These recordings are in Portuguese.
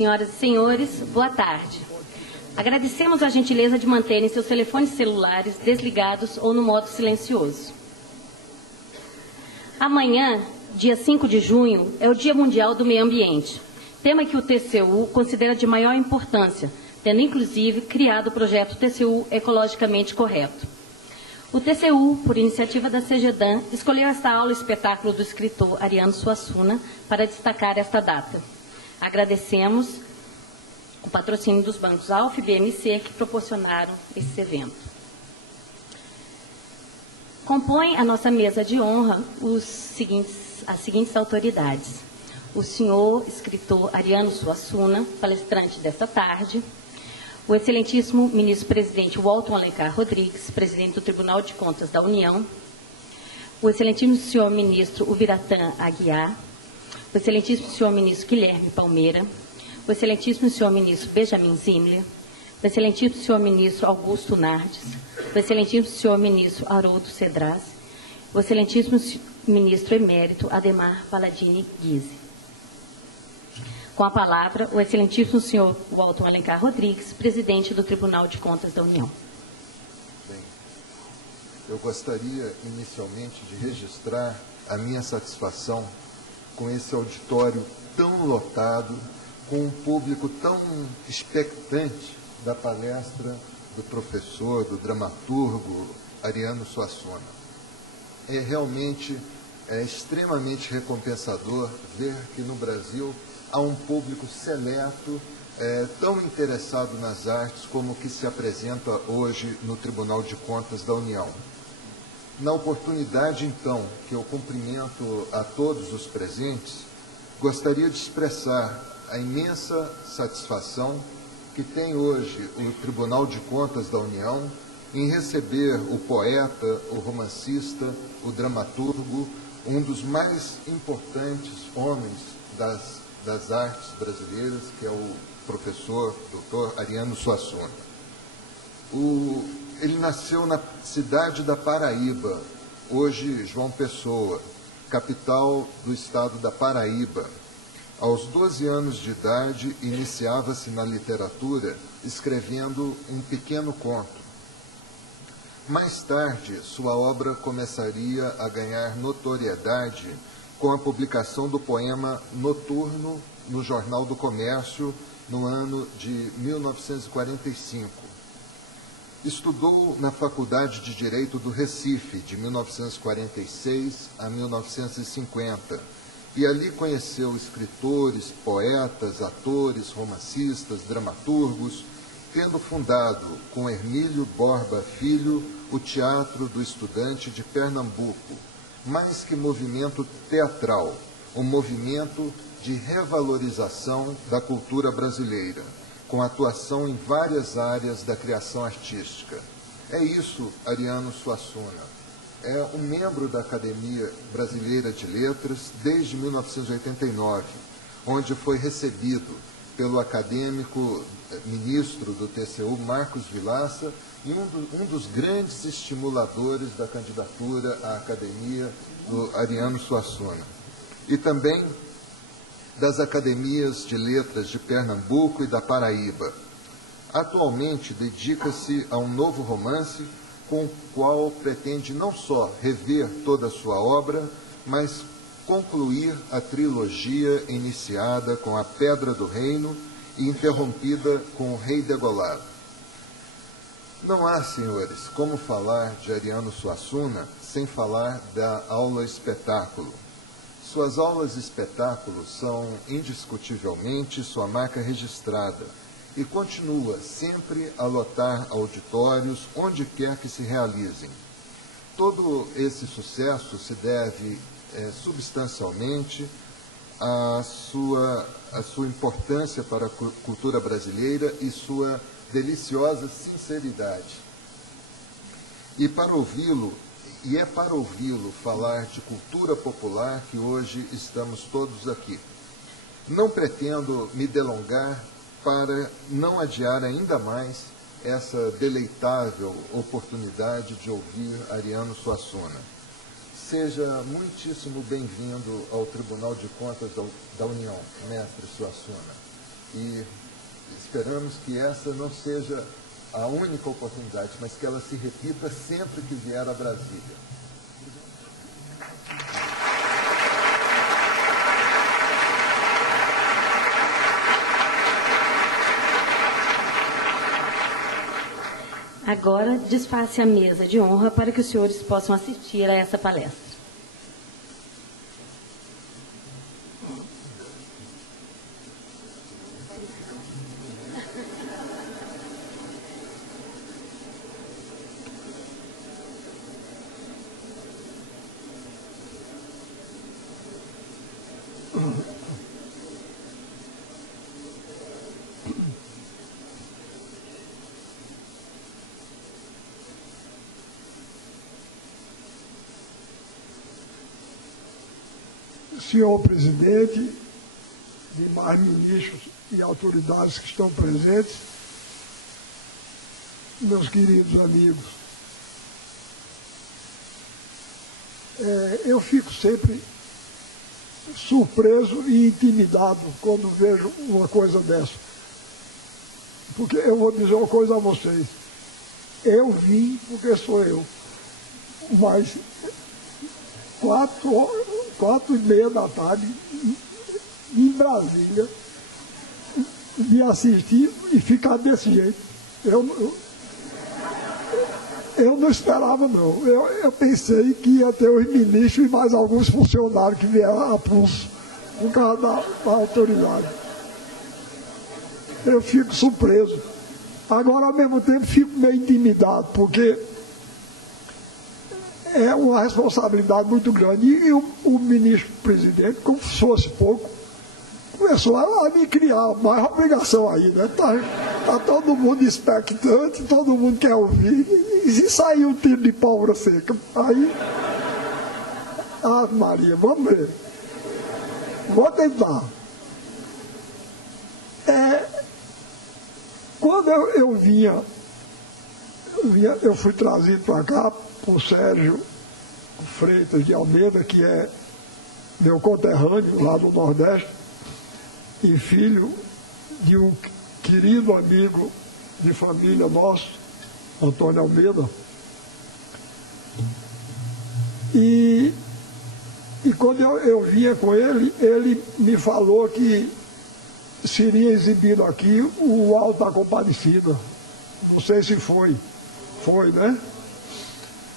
Senhoras e senhores, boa tarde. Agradecemos a gentileza de manterem seus telefones celulares desligados ou no modo silencioso. Amanhã, dia 5 de junho, é o Dia Mundial do Meio Ambiente, tema que o TCU considera de maior importância, tendo inclusive criado o projeto TCU Ecologicamente Correto. O TCU, por iniciativa da CGDAN, escolheu esta aula espetáculo do escritor Ariano Suassuna para destacar esta data. Agradecemos o patrocínio dos bancos Alf e BMC que proporcionaram esse evento. Compõem a nossa mesa de honra as seguintes autoridades. O senhor escritor Ariano Suassuna, palestrante desta tarde. O excelentíssimo ministro-presidente Walton Alencar Rodrigues, presidente do Tribunal de Contas da União. O excelentíssimo senhor ministro Ubiratã Aguiar. O excelentíssimo senhor ministro Guilherme Palmeira. O excelentíssimo senhor ministro Benjamin Zimler. O excelentíssimo senhor ministro Augusto Nardes. O excelentíssimo senhor ministro Haroldo Cedras. O excelentíssimo ministro emérito Ademar Palladini Guise. Com a palavra, o excelentíssimo senhor Walton Alencar Rodrigues, presidente do Tribunal de Contas da União. Bem, eu gostaria inicialmente de registrar a minha satisfação com esse auditório tão lotado, com um público tão expectante da palestra do professor, do dramaturgo Ariano Suassuna. Realmente extremamente recompensador ver que no Brasil há um público seleto, tão interessado nas artes como o que se apresenta hoje no Tribunal de Contas da União. Na oportunidade, então, que eu cumprimento a todos os presentes, gostaria de expressar a imensa satisfação que tem hoje o Tribunal de Contas da União em receber o poeta, o romancista, o dramaturgo, um dos mais importantes homens das artes brasileiras, que é o professor Dr. Ariano Suassuna. Ele nasceu na cidade da Paraíba, hoje João Pessoa, capital do estado da Paraíba. Aos 12 anos de idade, iniciava-se na literatura escrevendo um pequeno conto. Mais tarde, sua obra começaria a ganhar notoriedade com a publicação do poema Noturno no Jornal do Comércio, no ano de 1945. Estudou na Faculdade de Direito do Recife, de 1946 a 1950, e ali conheceu escritores, poetas, atores, romancistas, dramaturgos, tendo fundado, com Hermílio Borba Filho, o Teatro do Estudante de Pernambuco, mais que movimento teatral, um movimento de revalorização da cultura brasileira, com atuação em várias áreas da criação artística. É isso, Ariano Suassuna. É um membro da Academia Brasileira de Letras desde 1989, onde foi recebido pelo acadêmico ministro do TCU, Marcos Vilaça, e um dos grandes estimuladores da candidatura à academia do Ariano Suassuna. E também das academias de letras de Pernambuco e da Paraíba. Atualmente dedica-se a um novo romance com o qual pretende não só rever toda a sua obra, mas concluir a trilogia iniciada com A Pedra do Reino e interrompida com O Rei degolado. Não há, senhores, como falar de Ariano Suassuna sem falar da aula espetáculo. Suas aulas espetáculo são indiscutivelmente sua marca registrada e continua sempre a lotar auditórios onde quer que se realizem. Todo esse sucesso se deve substancialmente à sua importância para a cultura brasileira e sua deliciosa sinceridade. E é para ouvi-lo falar de cultura popular que hoje estamos todos aqui. Não pretendo me delongar para não adiar ainda mais essa deleitável oportunidade de ouvir Ariano Suassuna. Seja muitíssimo bem-vindo ao Tribunal de Contas da União, mestre Suassuna. e esperamos que essa não seja a única oportunidade, mas que ela se repita sempre que vier a Brasília. Agora, desface a mesa de honra para que os senhores possam assistir a essa palestra. Senhor presidente, demais ministros e autoridades que estão presentes, meus queridos amigos, eu fico sempre surpreso e intimidado quando vejo uma coisa dessa. Porque eu vou dizer uma coisa a vocês. Eu vim porque sou eu. Mas 4h30 da tarde, em Brasília, me assistir e ficar desse jeito. Eu não esperava, não. Eu pensei que ia ter os ministros e mais alguns funcionários que vieram a pulso, por causa da autoridade. Eu fico surpreso. Agora, ao mesmo tempo, fico meio intimidado, porque é uma responsabilidade muito grande. E o ministro-presidente, como se fosse pouco, começou a me criar mais obrigação aí, né? Tá todo mundo expectante, todo mundo quer ouvir, e se sair um tiro de pólvora seca, aí... Ah, Maria, vamos ver. Vou tentar. Quando eu fui trazido para cá por Sérgio Freitas de Almeida, que é meu conterrâneo lá do Nordeste, e filho de um querido amigo de família nosso, Antônio Almeida. E quando eu vinha com ele, ele me falou que seria exibido aqui o Alto da Compadecida. Não sei se foi. Foi, né?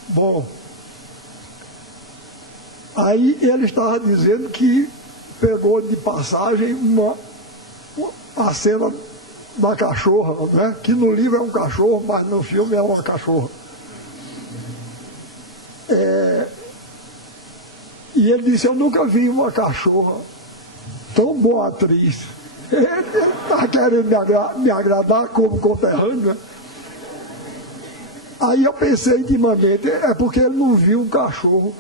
Bom, aí ele estava dizendo que pegou de passagem a cena da cachorra, né? Que no livro é um cachorro, mas no filme é uma cachorra. E ele disse, eu nunca vi uma cachorra tão boa atriz. Ele está querendo me agradar como conterrâneo, né? Aí eu pensei intimamente, é porque ele não viu um cachorro.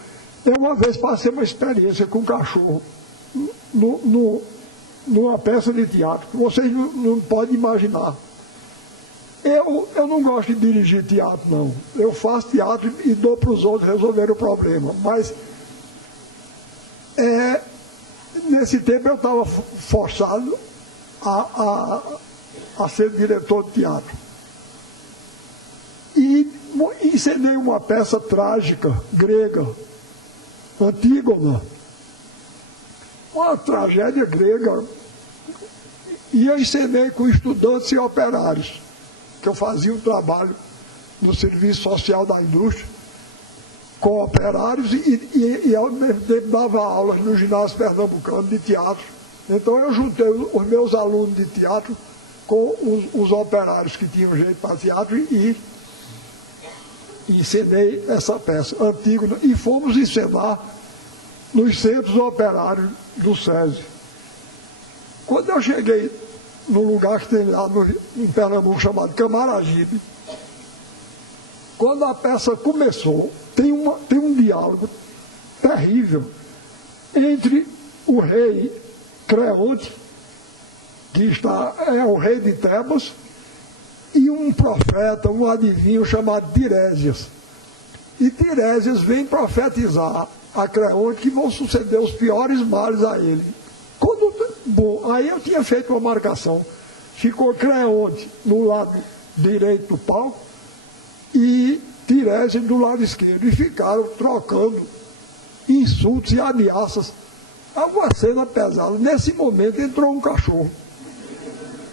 Eu uma vez passei uma experiência com um cachorro numa peça de teatro, que vocês não podem imaginar. Eu não gosto de dirigir teatro, não. Eu faço teatro e dou para os outros resolver o problema. Mas nesse tempo eu estava forçado a ser diretor de teatro. E encenei uma peça trágica, grega, Antígona, uma tragédia grega, e eu encenei com estudantes e operários, que eu fazia um trabalho no Serviço Social da Indústria, com operários, e ao mesmo tempo dava aulas no ginásio pernambucano de teatro. Então eu juntei os meus alunos de teatro com os operários que tinham jeito para teatro e encenei essa peça, Antígona, e fomos encenar nos centros operários do SESI. Quando eu cheguei no lugar que tem lá em Pernambuco chamado Camaragibe, quando a peça começou, tem um diálogo terrível entre o rei Creonte, que é o rei de Tebas, e um profeta, um adivinho chamado Tiresias. E Tiresias vem profetizar a Creonte que vão suceder os piores males a ele. Quando Bom, aí eu tinha feito uma marcação. Ficou Creonte no lado direito do palco e Tirese do lado esquerdo. E ficaram trocando insultos e ameaças. Alguma cena pesada. Nesse momento entrou um cachorro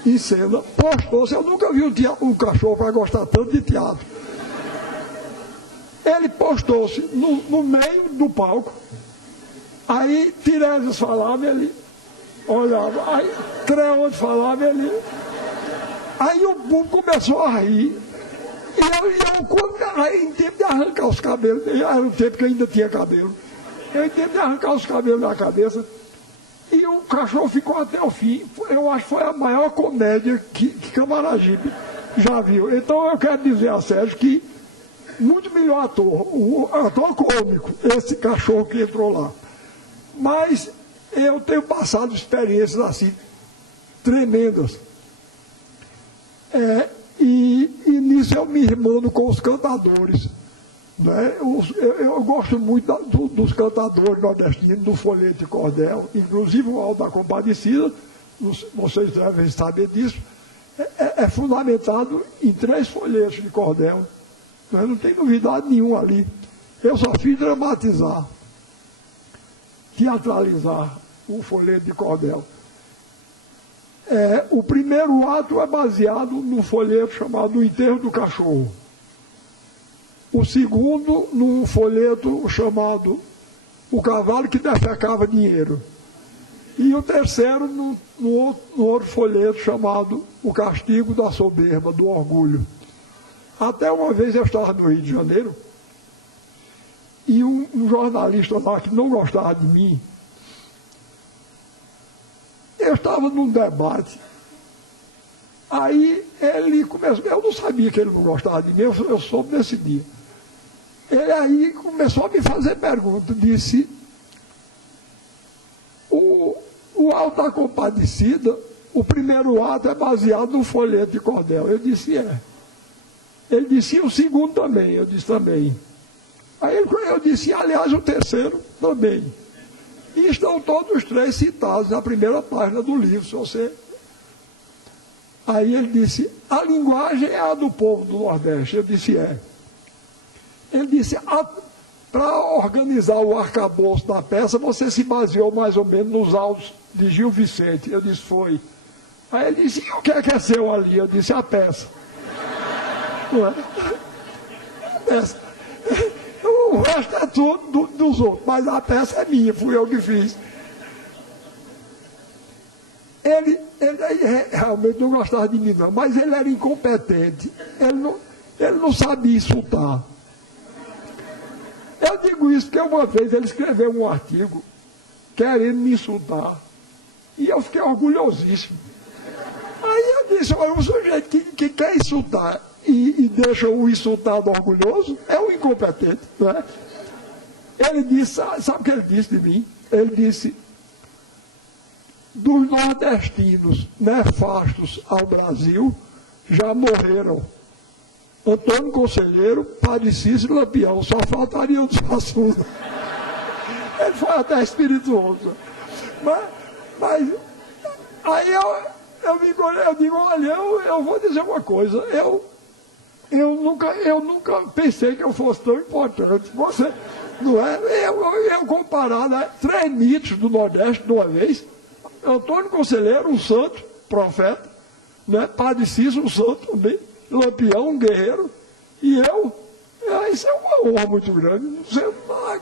em cena, postou-se. Eu nunca vi um cachorro para gostar tanto de teatro. Ele postou-se no meio do palco. Aí Tiresias falava, ele olhava. Aí Creonte falava, ele... Aí o público começou a rir. Aí em tempo de arrancar os cabelos, era um tempo que eu ainda tinha cabelo. Eu em tempo de arrancar os cabelos da cabeça. E o cachorro ficou até o fim. Eu acho que foi a maior comédia que Camaragibe já viu. Então eu quero dizer a Sérgio que muito melhor ator, o ator cômico, esse cachorro que entrou lá. Mas eu tenho passado experiências assim, tremendas. E nisso eu me irmano com os cantadores. Né? Eu gosto muito dos cantadores nordestinos, do folheto de cordel, inclusive o Alto da Compadecida, vocês devem saber disso, é fundamentado em 3 folhetos de cordel. Não tem novidade nenhuma ali. Eu só fiz dramatizar, teatralizar o folheto de cordel. O primeiro ato é baseado no folheto chamado O Enterro do Cachorro. O segundo, num folheto chamado O Cavalo que Defecava Dinheiro. E o terceiro, no outro folheto chamado O Castigo da Soberba, do Orgulho. Até uma vez eu estava no Rio de Janeiro e um jornalista lá que não gostava de mim, eu estava num debate, aí ele começou, eu não sabia que ele não gostava de mim, eu soube nesse dia. Ele aí começou a me fazer pergunta, disse, o Alto da Compadecida, o primeiro ato é baseado no folheto de cordel. Eu disse, é. Ele disse, e o segundo também? Eu disse, também. Aí eu disse, aliás, o terceiro também. E estão todos os 3 citados na primeira página do livro, se você... Aí ele disse, a linguagem é a do povo do Nordeste. Eu disse, é. Ele disse, para organizar o arcabouço da peça, você se baseou mais ou menos nos autos de Gil Vicente. Eu disse, foi. Aí ele disse, e o que é seu ali? Eu disse, a peça. Não é? A peça. O resto é tudo dos outros, mas a peça é minha, fui eu que fiz. Ele realmente não gostava de mim, não, mas ele era incompetente. Ele não sabia insultar. Eu digo isso porque uma vez ele escreveu um artigo querendo me insultar. E eu fiquei orgulhosíssimo. Aí eu disse, olha, um sujeito que quer insultar e deixa o insultado orgulhoso é um incompetente. Não é? Ele disse, sabe o que ele disse de mim? Ele disse, dos nordestinos nefastos ao Brasil, já morreram Antônio Conselheiro, Padre Cícero e Lampião, só faltaria o Suassuna. Ele foi até espirituoso. Mas aí eu digo, olha, eu vou dizer uma coisa, eu nunca pensei que eu fosse tão importante. Você, não é? Eu comparado a 3 mitos do Nordeste de uma vez, Antônio Conselheiro, um santo, profeta, né? Padre Cícero, um santo também, Lampião, um guerreiro, e eu, isso é uma honra muito grande. Você,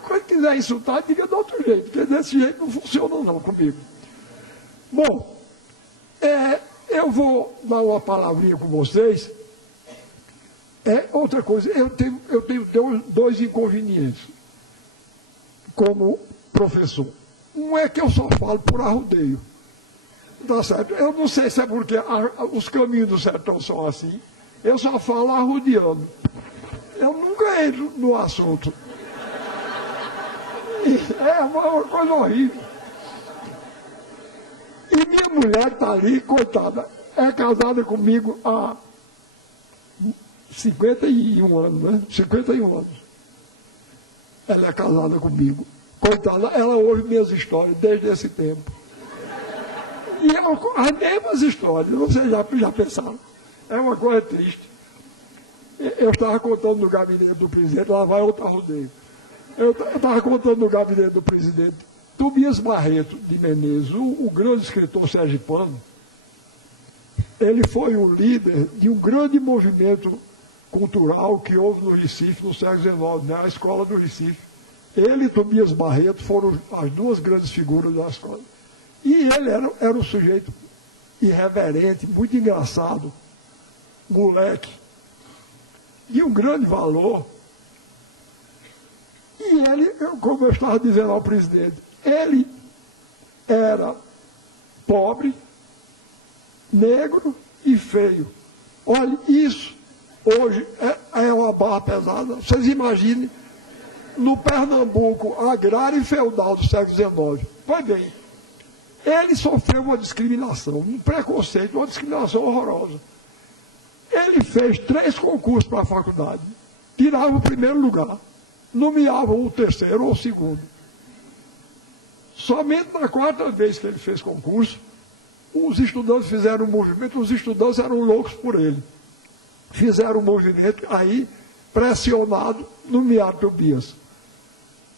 quando quiser insultar, diga de outro jeito, porque desse jeito não funciona não comigo. Bom, eu vou dar uma palavrinha com vocês. Outra coisa, eu tenho 2 inconvenientes como professor. Um é que eu só falo por arrodeio. Tá certo? Eu não sei se é porque os caminhos do sertão são assim. Eu só falo arrodeando. Eu nunca entro no assunto. É uma coisa horrível. E minha mulher está ali, coitada, é casada comigo há 51 anos, né? 51 anos. Ela é casada comigo. Coitada, ela ouve minhas histórias desde esse tempo. E as mesmas histórias, vocês já pensaram. É uma coisa triste. Eu estava contando no gabinete do presidente, lá vai outro rodeio. Eu estava contando no gabinete do presidente, Tobias Barreto de Menezes, o grande escritor sergipano, ele foi o líder de um grande movimento cultural que houve no Recife no século XIX, né? A Escola do Recife. Ele e Tobias Barreto foram as duas grandes figuras da escola. E ele era um sujeito irreverente, muito engraçado, moleque, de um grande valor. E ele, como eu estava dizendo ao presidente, ele era pobre, negro e feio. Olha, isso hoje é uma barra pesada. Vocês imaginem, no Pernambuco agrário e feudal do século XIX. Pois bem, ele sofreu uma discriminação, um preconceito, uma discriminação horrorosa. Ele fez 3 concursos para a faculdade, tirava o primeiro lugar, nomeava o terceiro ou o segundo. Somente na 4ª vez que ele fez concurso, os estudantes fizeram um movimento, os estudantes eram loucos por ele. Fizeram um movimento, aí, pressionado, nomearam Tobias.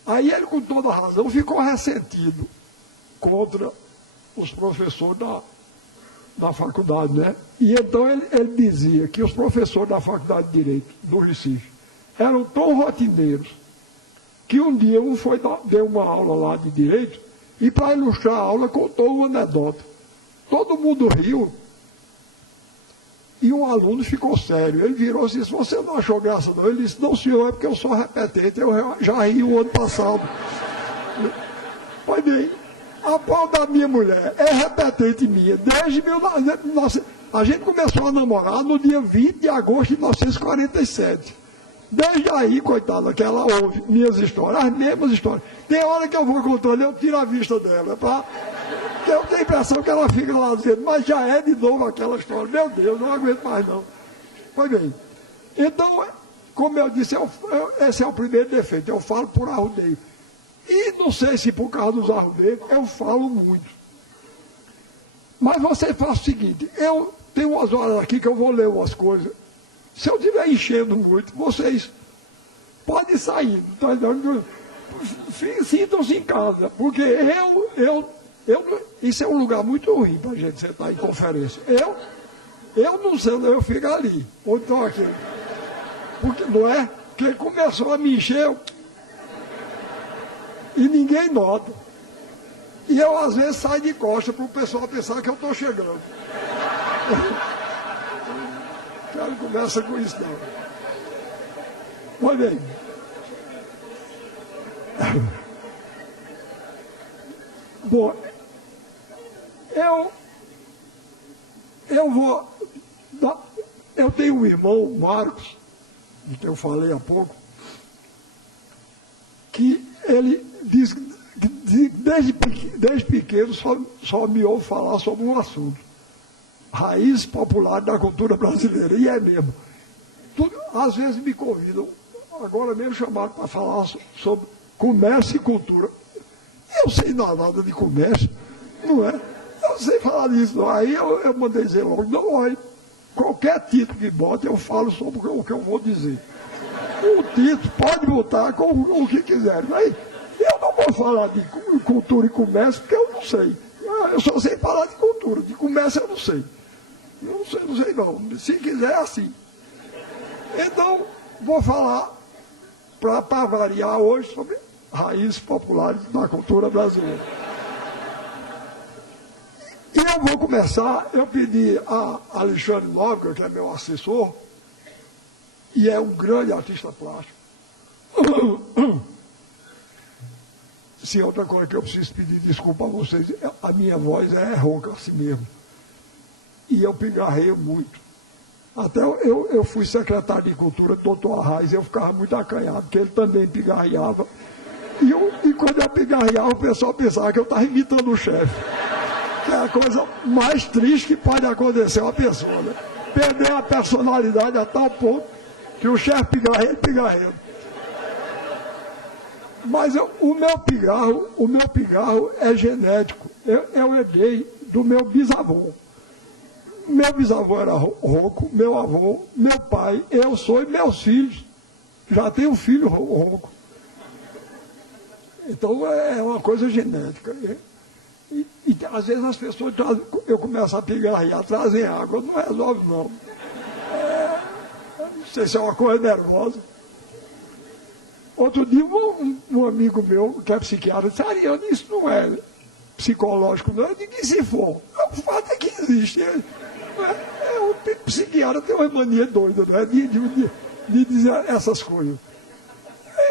Aí ele, com toda a razão, ficou ressentido contra os professores da faculdade, né? E então ele dizia que os professores da Faculdade de Direito do Recife eram tão rotineiros que um dia um deu uma aula lá de Direito e, para ilustrar a aula, contou uma anedota. Todo mundo riu e um aluno ficou sério. Ele virou-se e disse: você não achou graça não? Ele disse: não, senhor, é porque eu sou repetente, eu já ri o ano passado. Pois bem, a pau da minha mulher é repetente minha, desde 1900. A gente começou a namorar no dia 20 de agosto de 1947. Desde aí, coitada, que ela ouve minhas histórias, as mesmas histórias. Tem hora que eu vou contando, eu tiro a vista dela, porque eu tenho a impressão que ela fica lá dizendo, mas já é de novo aquela história. Meu Deus, não aguento mais não. Pois bem, então, como eu disse, esse é o primeiro defeito, eu falo por arrudeio. E não sei se por causa dos arrudeios, eu falo muito. Mas você faz o seguinte, eu tenho umas horas aqui que eu vou ler umas coisas. Se eu estiver enchendo muito, vocês podem sair, tá? Sintam-se em casa, porque isso é um lugar muito ruim para a gente sentar em conferência. Eu não sei, eu fico ali, ou então aqui. Porque, não é? Porque começou a me encher e ninguém nota. E eu, às vezes, saio de costa para o pessoal pensar que eu estou chegando. Não começa com isso, não. Pois bem. Bom, eu tenho um irmão, o Marcos, de que eu falei há pouco, que ele diz que desde pequeno só me ouve falar sobre um assunto: raiz popular da cultura brasileira. E é mesmo. Às vezes me convidam, agora mesmo chamaram para falar sobre comércio e cultura. Eu sei nada de comércio, não é? Eu sei falar disso, não. Aí eu mandei dizer logo, não, olha, qualquer título que bote, eu falo sobre o que eu vou dizer. O título pode botar com o que quiser. Aí, eu não vou falar de cultura e comércio, porque eu não sei. Eu só sei falar de cultura, de comércio eu não sei. Não sei não. Se quiser, é assim. Então, vou falar, para variar hoje, sobre raízes populares da cultura brasileira. E eu vou começar, eu pedi a Alexandre Nóbrega, que é meu assessor, e é um grande artista plástico. Se outra coisa que eu preciso pedir desculpa a vocês, a minha voz é rouca assim mesmo. E eu pigarreio muito. Até eu fui secretário de Cultura do doutor Arraes, eu ficava muito acanhado, porque ele também pigarreava. E quando eu pigarreava, o pessoal pensava que eu estava imitando o chefe. Que é a coisa mais triste que pode acontecer a uma pessoa, né? Perder a personalidade a tal ponto que o chefe pigarreia. Mas o meu pigarro é genético. Eu herdei do meu bisavô. Meu bisavô era rouco, meu avô, meu pai, eu sou e meus filhos. Já tenho um filho rouco. Então é uma coisa genética. E às vezes as pessoas trazem, eu começo a pigarrear, trazem água, não resolve não. Não sei se é uma coisa nervosa. Outro dia um amigo meu, que é psiquiatra, disse, Ariano, isso não é psicológico, não. Eu digo, e se for? O fato é que existe. O psiquiatra tem uma mania doida, né, de dizer essas coisas.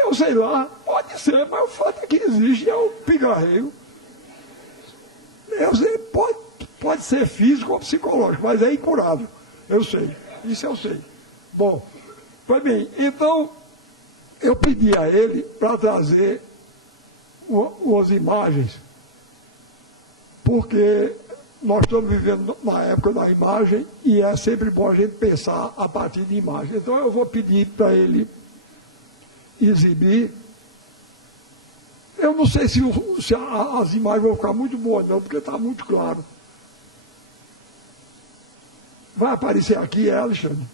Eu sei lá, pode ser, mas o fato é que existe, é o pigarreio. Eu sei, pode ser físico ou psicológico, mas é incurável. Eu sei, isso eu sei. Bom, pois bem, então eu pedi a ele para trazer umas imagens, porque nós estamos vivendo na época da imagem e é sempre bom a gente pensar a partir de imagem. Então eu vou pedir para ele exibir. Eu não sei se as imagens vão ficar muito boas não, porque está muito claro. Vai aparecer aqui, Alexandre?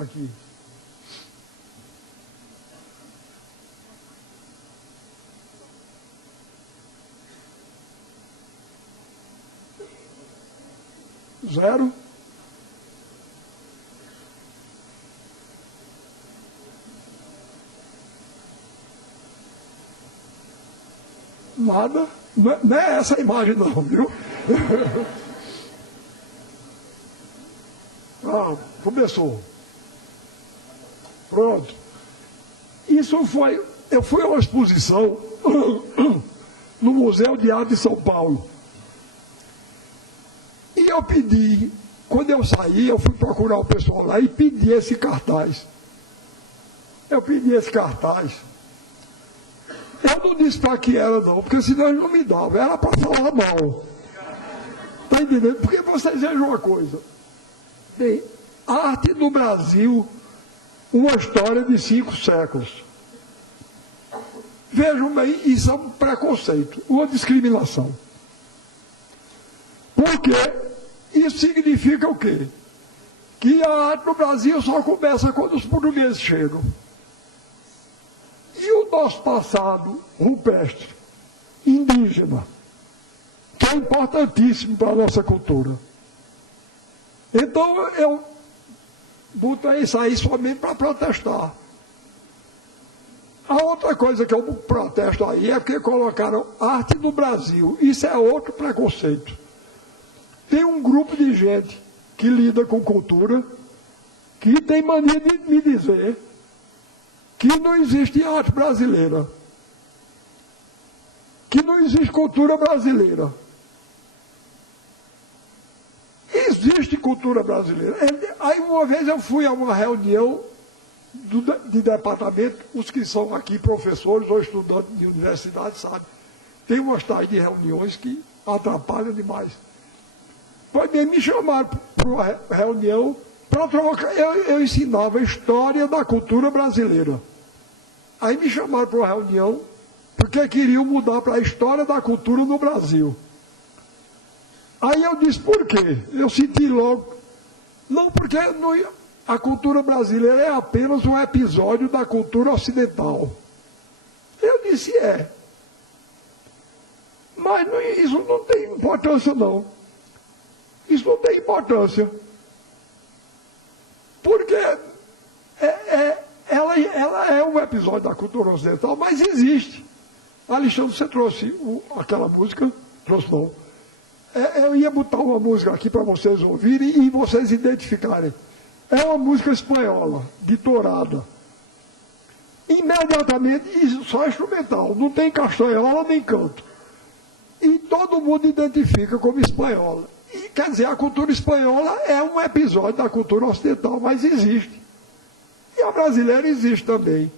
Aqui. Zero. Nada. Não é essa a imagem não, viu? Começou. Pronto. Isso foi... Eu fui a uma exposição no Museu de Arte de São Paulo. E eu pedi, quando eu saí, eu fui procurar o pessoal lá e pedi esse cartaz. Eu pedi esse cartaz. Eu não disse para que era não, porque senão ele não me dava, era para falar mal. Está entendendo? Porque vocês vejam uma coisa. Bem, arte do Brasil, uma história de 5 séculos. Vejam bem, isso é um preconceito, uma discriminação. Porque isso significa o quê? Que a arte no Brasil só começa quando os portugueses chegam. E o nosso passado rupestre, indígena, que é importantíssimo para a nossa cultura. Então eu botei isso aí somente para protestar. A outra coisa que eu protesto aí é porque colocaram arte no Brasil. Isso é outro preconceito. Tem um grupo de gente que lida com cultura que tem mania de me dizer que não existe arte brasileira, que não existe cultura brasileira. Existe cultura brasileira. Aí uma vez eu fui a uma reunião de departamento, os que são aqui professores ou estudantes de universidade sabem, tem umas tais de reuniões que atrapalham demais. Pois bem, me chamaram para uma reunião para trocar. Eu ensinava a história da cultura brasileira. Aí me chamaram para uma reunião porque queriam mudar para a história da cultura no Brasil. Aí eu disse, por quê? Eu senti logo. Não, porque a cultura brasileira é apenas um episódio da cultura ocidental. Eu disse, é. Mas isso não tem importância, não. Isso não tem importância. Porque ela é um episódio da cultura ocidental, mas existe. Alexandre, você trouxe aquela música? Trouxe não. Eu ia botar uma música aqui para vocês ouvirem e vocês identificarem. É uma música espanhola, de tourada. Imediatamente, isso só é instrumental, não tem castanhola nem canto. E todo mundo identifica como espanhola. E, quer dizer, a cultura espanhola é um episódio da cultura ocidental, mas existe. E a brasileira existe também.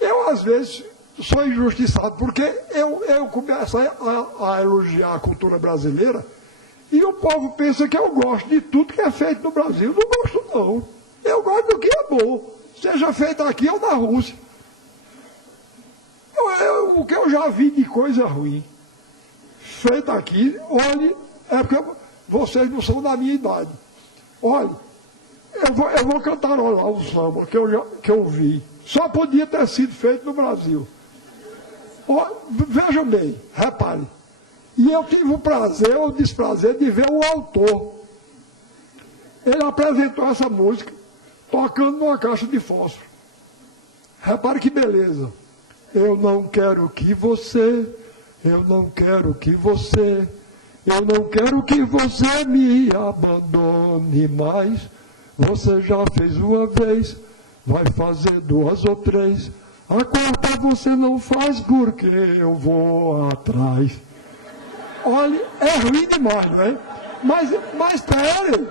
Eu, às vezes, sou injustiçado, porque eu começo a elogiar a cultura brasileira e o povo pensa que eu gosto de tudo que é feito no Brasil. Não gosto, não. Eu gosto do que é bom, seja feito aqui ou na Rússia. O que eu já vi de coisa ruim feita aqui, olhe, É porque vocês não são da minha idade. Olha, eu vou cantarolar um samba que eu vi. Só podia ter sido feito no Brasil. Vejam bem, reparem. E eu tive o prazer ou o desprazer de ver o autor. Ele apresentou essa música tocando numa caixa de fósforo. Repare que beleza. Eu não quero que você, eu não quero que você, eu não quero que você me abandone mais. Você já fez uma vez, vai fazer duas ou três. A quarta você não faz porque eu vou atrás. Olha, é ruim demais, não é? Mas esperem.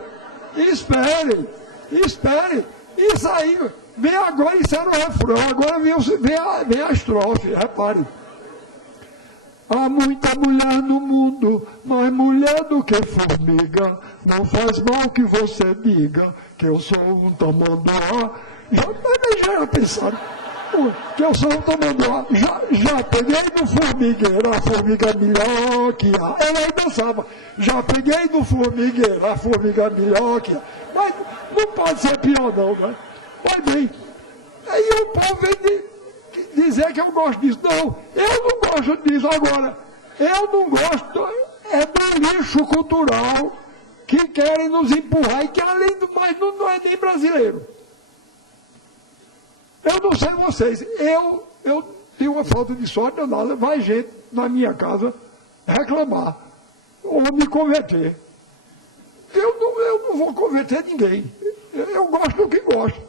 Isso aí, vem agora, isso era o refrão, agora vem a estrofe, repare. Há muita mulher no mundo, mais mulher do que formiga. Não faz mal que você diga que eu sou um tamanduá. Já pensaram que eu sou um tamanduá? Já peguei no formigueiro, a formiga melhor que a... Ela aí dançava. Já peguei no formigueiro, a formiga melhor que a... Mas não pode ser pior não, né? Olha bem, aí o povo vem dizer que eu gosto disso. Não, eu não gosto disso agora. Eu não gosto, é do lixo cultural que querem nos empurrar e que além do mais não é nem brasileiro. Eu não sei vocês, eu tenho uma falta de sorte danada, vai gente na minha casa reclamar ou me converter. Eu não vou converter ninguém. Eu gosto do que gosto.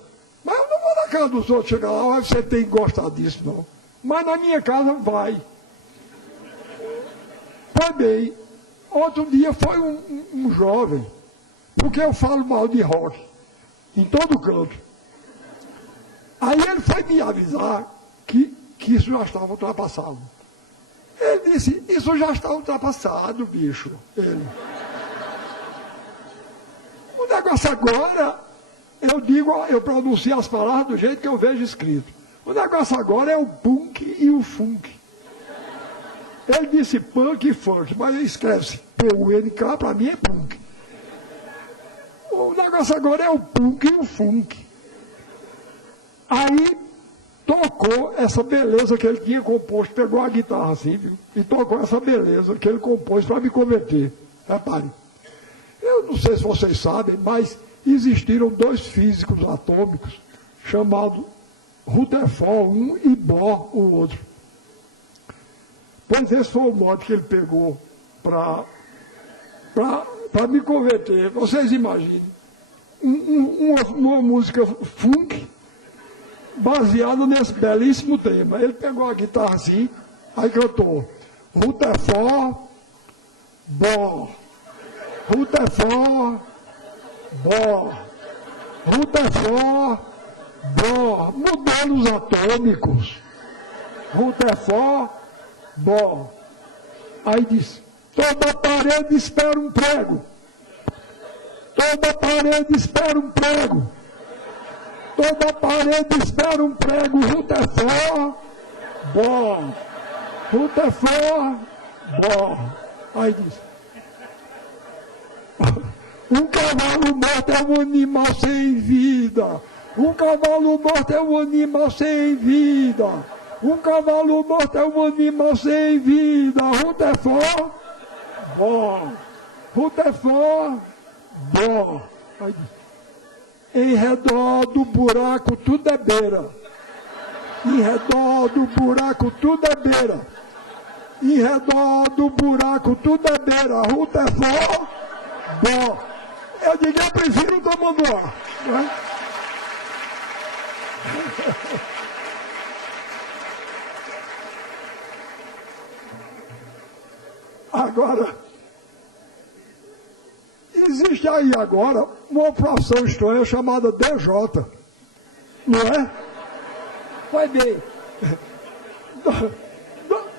Mas eu não vou na casa dos outros chegar lá, você tem que gostar disso, não. Mas na minha casa vai. Pois bem, outro dia foi um jovem, porque eu falo mal de rock, em todo canto. Aí ele foi me avisar que isso já estava ultrapassado. Ele disse, isso já está ultrapassado, bicho. O negócio agora, eu pronuncio as palavras do jeito que eu vejo escrito. O negócio agora é o punk e o funk. Ele disse punk e funk, mas escreve-se P-U-N-K, para mim é punk. O negócio agora é o punk e o funk. Aí tocou essa beleza que ele tinha composto, pegou a guitarra assim, viu? E tocou essa beleza que ele compôs para me converter. Repare, eu não sei se vocês sabem, mas existiram dois físicos atômicos chamados Rutherford um e Bohr o outro. Pois esse foi o modo que ele pegou para me converter. Vocês imaginem, uma música funk baseada nesse belíssimo tema. Ele pegou a guitarra assim, aí cantou Rutherford, Bohr, Rutherford, Bohr, Rutherford, Bohr, mudando os atômicos. Rutherford, Bohr. Aí disse, toda parede espera um prego. Toda parede espera um prego. Toda parede espera um prego. Rutherford, Bohr. Rutherford, Bohr. Aí disse, um cavalo morto é um animal sem vida. Um cavalo morto é um animal sem vida. Um cavalo morto é um animal sem vida. Rutherford, Bohr. Rutherford, Bohr. Aí disse, em redor do buraco tudo é beira. Em redor do buraco tudo é beira. Em redor do buraco tudo é beira. Rutherford, Bohr. Eu digo, eu prefiro o tamanduá. Né? Agora, existe aí agora uma profissão estranha chamada DJ, não é? Vai bem,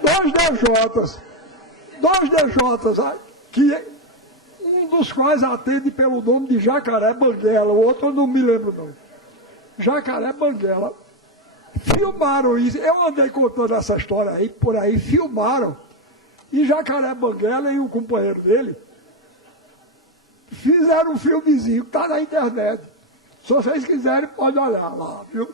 dois DJs, que um dos quais atende pelo nome de Jacaré Banguela, o outro eu não me lembro não. Jacaré Banguela. Filmaram isso, eu andei contando essa história aí, por aí, filmaram. E Jacaré Banguela e o companheiro dele fizeram um filmezinho que está na internet. Se vocês quiserem, pode olhar lá, viu?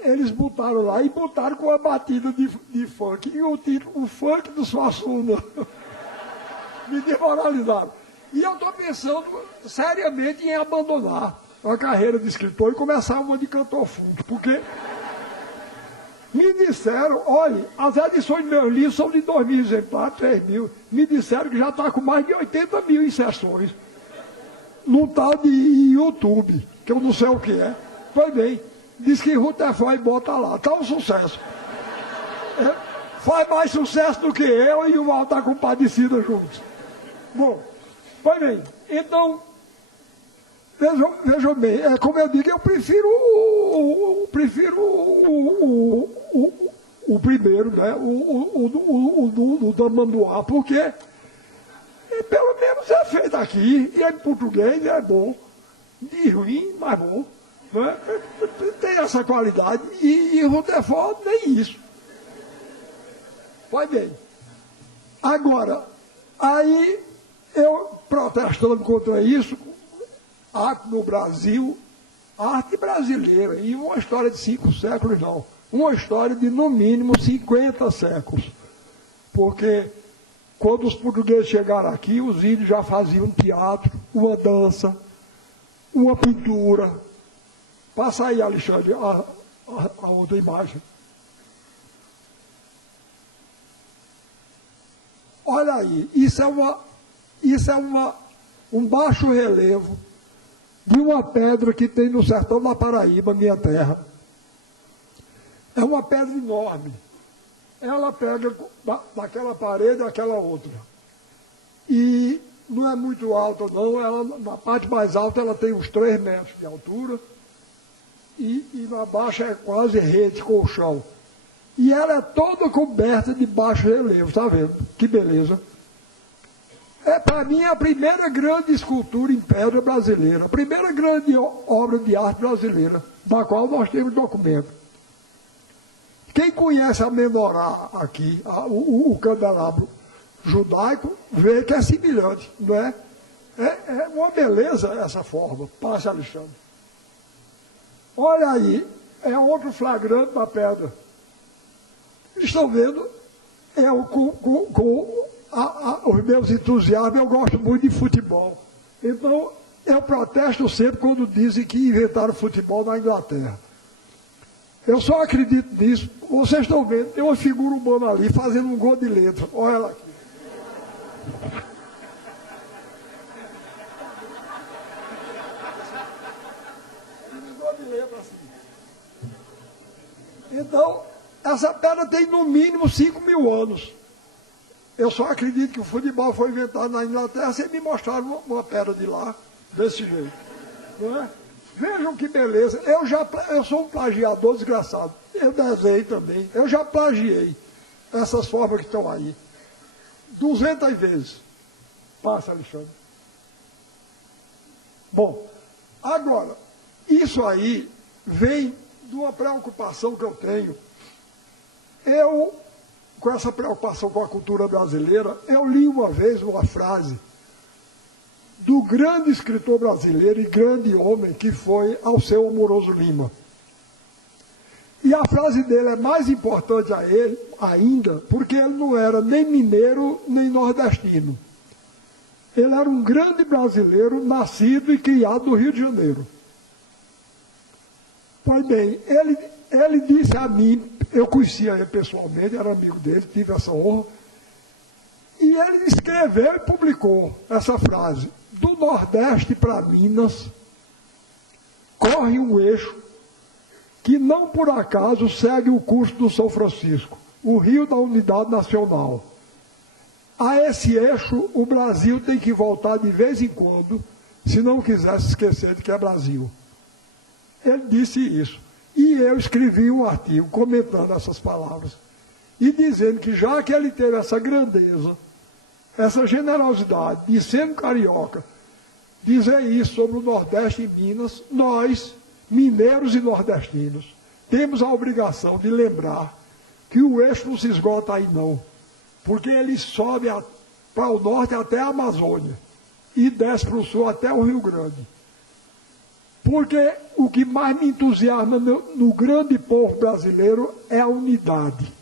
Eles botaram lá e botaram com a batida de funk. E o título, o funk do Suassuna. Me demoralizaram. E eu estou pensando seriamente em abandonar a carreira de escritor e começar uma de cantor funk. Porque me disseram, olha, as edições de meus livros são de 2.000 exemplares, 3.000. Me disseram que já está com mais de 80 mil inserções. Num tal de YouTube, que eu não sei o que é. Pois bem, diz que Rutherford bota lá, está um sucesso. Faz mais sucesso do que eu e o Alta Compadecida juntos. Bom, pois bem, então, vejam bem, como eu digo, eu prefiro o primeiro, né? O do Manduá, porque pelo menos é feito aqui, e é em português, é bom. De ruim, mas bom. Né? Tem essa qualidade. E Rutherford nem isso. Pois bem. Agora, aí eu protestando contra isso, arte no Brasil, arte brasileira, e uma história de 5 séculos não. Uma história de no mínimo 50 séculos. Porque quando os portugueses chegaram aqui, os índios já faziam teatro, uma dança, uma pintura. Passa aí, Alexandre, a outra imagem. Olha aí, isso é um baixo relevo de uma pedra que tem no sertão da Paraíba, minha terra. É uma pedra enorme. Ela pega daquela parede àquela outra. E não é muito alta, não. Ela, na parte mais alta ela tem uns 3 metros de altura. E na baixa é quase rede, colchão. E ela é toda coberta de baixo relevo, está vendo? Que beleza. Para mim, a primeira grande escultura em pedra brasileira. A primeira grande obra de arte brasileira, da qual nós temos documento. Quem conhece a menorá aqui, o candelabro judaico, vê que é semelhante, não é? É uma beleza essa forma. Passe, Alexandre. Olha aí, é outro flagrante da pedra. Estão vendo? Os meus entusiasmos, eu gosto muito de futebol. Então, eu protesto sempre quando dizem que inventaram futebol na Inglaterra. Eu só acredito nisso. Vocês estão vendo, tem uma figura humana ali fazendo um gol de letra. Olha ela aqui. Um gol de letra assim. Então, essa pedra tem no mínimo 5.000 anos. Eu só acredito que o futebol foi inventado na Inglaterra sem me mostrar uma pedra de lá, desse jeito. Não é? Vejam que beleza. Eu sou um plagiador desgraçado. Eu desenhei também. Eu já plagiei essas formas que estão aí. 200 vezes. Passa, Alexandre. Bom, agora, isso aí vem de uma preocupação que eu tenho. Com essa preocupação com a cultura brasileira, eu li uma vez uma frase do grande escritor brasileiro e grande homem que foi Alceu Amoroso Lima. E a frase dele é mais importante a ele ainda, porque ele não era nem mineiro nem nordestino. Ele era um grande brasileiro, nascido e criado no Rio de Janeiro. Pois bem, ele disse a mim, eu conhecia ele pessoalmente, era amigo dele, tive essa honra, e ele escreveu e publicou essa frase: do Nordeste para Minas, corre um eixo que não por acaso segue o curso do São Francisco, o rio da unidade nacional. A esse eixo o Brasil tem que voltar de vez em quando, se não quiser se esquecer de que é Brasil. Ele disse isso. E eu escrevi um artigo comentando essas palavras e dizendo que já que ele teve essa grandeza, essa generosidade de sendo carioca, dizer isso sobre o Nordeste e Minas, nós, mineiros e nordestinos, temos a obrigação de lembrar que o eixo não se esgota aí não, porque ele sobe para o norte até a Amazônia. e desce para o sul até o Rio Grande. Porque o que mais me entusiasma no grande povo brasileiro é a unidade.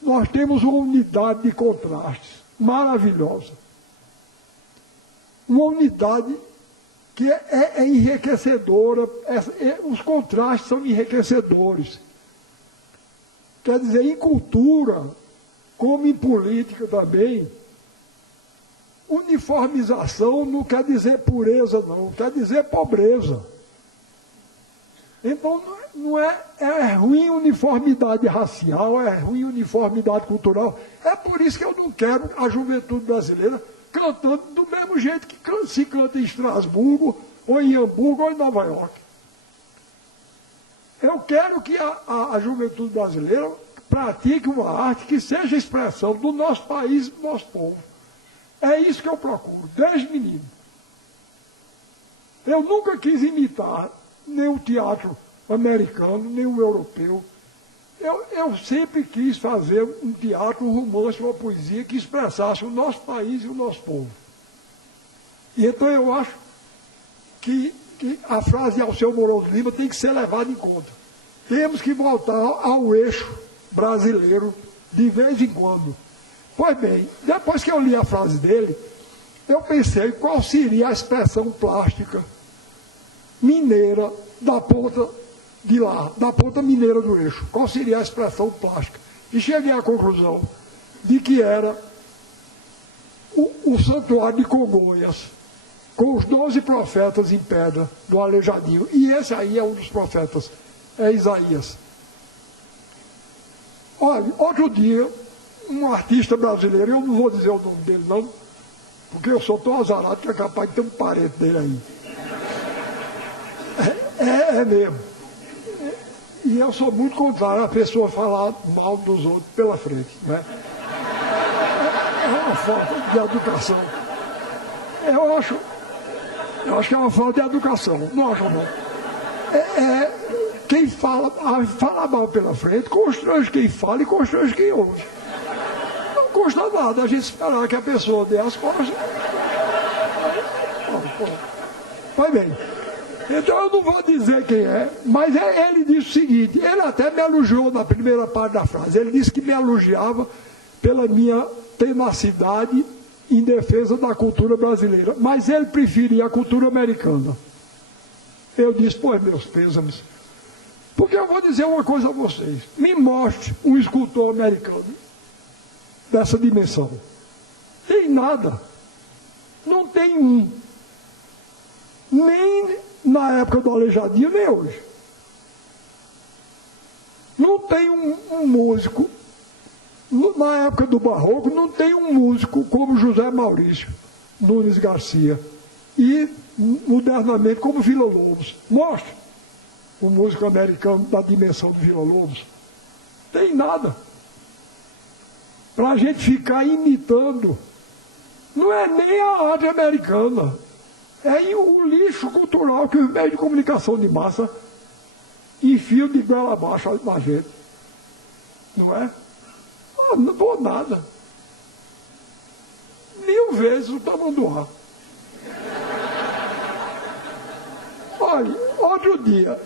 Nós temos uma unidade de contrastes maravilhosa. Uma unidade que é enriquecedora, os contrastes são enriquecedores. Quer dizer, em cultura, como em política também, uniformização não quer dizer pureza, não, quer dizer pobreza. Então, não é ruim uniformidade racial, é ruim uniformidade cultural. É por isso que eu não quero a juventude brasileira cantando do mesmo jeito que se canta em Estrasburgo, ou em Hamburgo, ou em Nova York. Eu quero que a juventude brasileira pratique uma arte que seja expressão do nosso país e do nosso povo. É isso que eu procuro, desde menino. Eu nunca quis imitar nem o teatro americano, nem o europeu. Eu sempre quis fazer um teatro, um romance, uma poesia que expressasse o nosso país e o nosso povo. E então eu acho que a frase de Alceu Mourão Lima tem que ser levada em conta. Temos que voltar ao eixo brasileiro de vez em quando. Pois bem, depois que eu li a frase dele, eu pensei qual seria a expressão plástica mineira da ponta de lá, da ponta mineira do eixo. Qual seria a expressão plástica? E cheguei à conclusão de que era o Santuário de Congonhas, com os 12 profetas em pedra do Aleijadinho. E esse aí é um dos profetas, é Isaías. Olha, outro dia, um artista brasileiro, eu não vou dizer o nome dele não, porque eu sou tão azarado que é capaz de ter um parente dele aí. É mesmo. E eu sou muito contrário a pessoa falar mal dos outros pela frente, né? É uma falta de educação. Eu acho que é uma falta de educação, não acho não. Quem fala mal pela frente, constrange quem fala e constrange quem ouve. Não custa nada a gente esperar que a pessoa dê as costas. Pois bem, então eu não vou dizer quem é, mas ele disse o seguinte, ele até me elogiou na primeira parte da frase, ele disse que me elogiava pela minha tenacidade em defesa da cultura brasileira, mas ele preferia a cultura americana. Eu disse, pois meus pêsames, porque eu vou dizer uma coisa a vocês, me mostre um escultor americano dessa dimensão. Tem nada, não tem um, nem na época do Aleijadinho, nem hoje. Não tem um músico, na época do Barroco, não tem um músico como José Maurício Nunes Garcia. E, modernamente, como Villa-Lobos. Mostre um músico americano da dimensão do Villa-Lobos. Tem nada. Para a gente ficar imitando. Não é nem a arte americana. É o lixo cultural que os meios de comunicação de massa enfiam de goela abaixo na gente. Não é? Não vou nada. 1000 vezes o tamanduá. Olha, outro dia,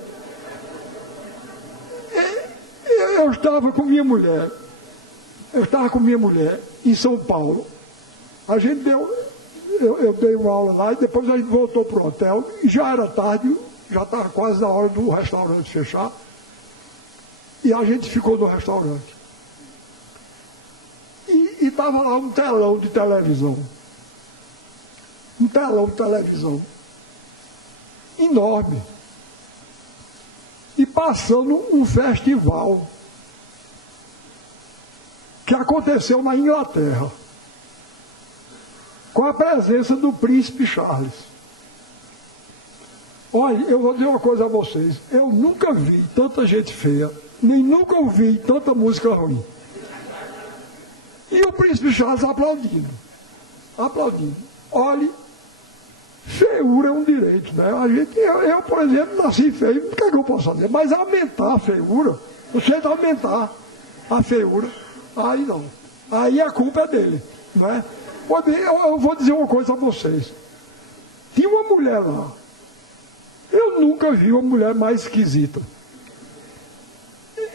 eu estava com minha mulher. Em São Paulo. A gente eu dei uma aula lá e depois a gente voltou para o hotel e já era tarde, já estava quase na hora do restaurante fechar e a gente ficou no restaurante. E estava lá um telão de televisão. Enorme. E passando um festival que aconteceu na Inglaterra, com a presença do príncipe Charles. Olha, eu vou dizer uma coisa a vocês, eu nunca vi tanta gente feia, nem nunca ouvi tanta música ruim. E o príncipe Charles aplaudindo. Olha, feiura é um direito, né? Eu, por exemplo, nasci feio, o que é que eu posso fazer? Mas aumentar a feiura, o jeito de aumentar a feiura, aí não. Aí a culpa é dele, não é? Eu vou dizer uma coisa a vocês. Tinha uma mulher lá. Eu nunca vi uma mulher mais esquisita.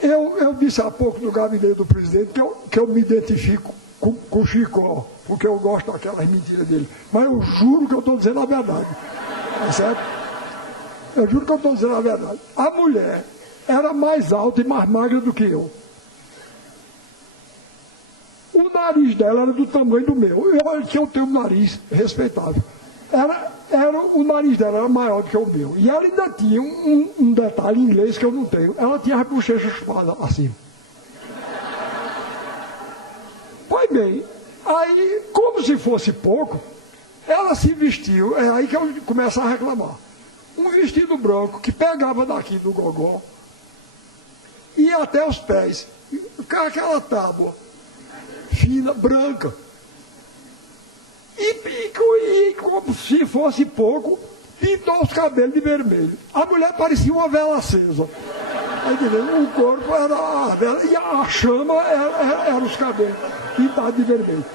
Eu disse há pouco no gabinete do presidente que eu me identifico com o Chicó, porque eu gosto daquelas mentiras dele. Mas eu juro que eu estou dizendo a verdade. Tá certo? Eu juro que eu estou dizendo a verdade. A mulher era mais alta e mais magra do que eu. O nariz dela era do tamanho do meu. Eu tenho um nariz respeitável. O nariz dela era maior do que o meu. E ela ainda tinha um detalhe em inglês que eu não tenho. Ela tinha as bochechas chupadas assim. Pois bem, aí, como se fosse pouco, ela se vestiu. É aí que eu começo a reclamar. Um vestido branco que pegava daqui do gogó e ia até os pés. Com aquela tábua fina, branca. E como se fosse pouco, pintou os cabelos de vermelho. A mulher parecia uma vela acesa. Aí, o corpo era a vela e a chama era os cabelos pintados de vermelho.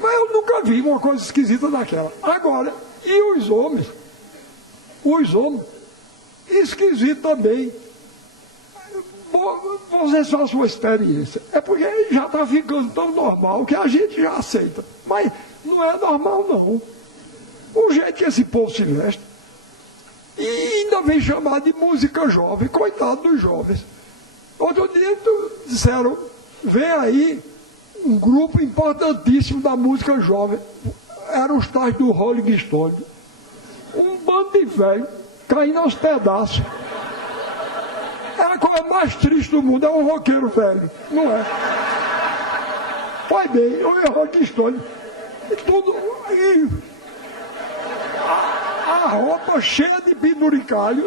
Mas eu nunca vi uma coisa esquisita daquela. Agora, e os homens? Os homens, esquisito também. Vocês façam uma experiência. É porque já está ficando tão normal que a gente já aceita. Mas não é normal, não. O jeito que esse povo se veste. E ainda vem chamar de música jovem. Coitado dos jovens. Outro dia disseram, vem aí um grupo importantíssimo da música jovem. Eram os tais do Rolling Stone. Um bando de velho caindo aos pedaços. É a coisa mais triste do mundo, é um roqueiro velho, não é? Vai bem, o Rolling Stone, tudo. A roupa cheia de penduricalho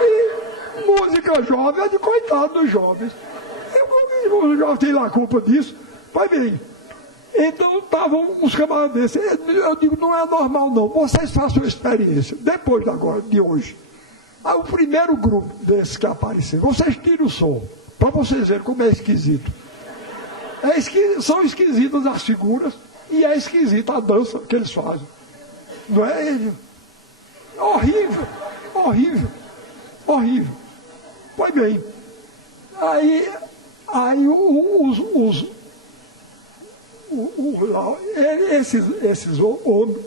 e música jovem, é de coitado dos jovens. Eu já tenho a culpa disso. Vai bem. Então estavam uns camaradas desses. Eu digo, não é normal não. Vocês façam a experiência. Depois de hoje. O primeiro grupo desses que aparecer, vocês tiram o som. Para vocês verem como é esquisito. São esquisitas as figuras e é esquisita a dança que eles fazem. Não é? Horrível. Horrível. Horrível. Pois bem. Aí esses homens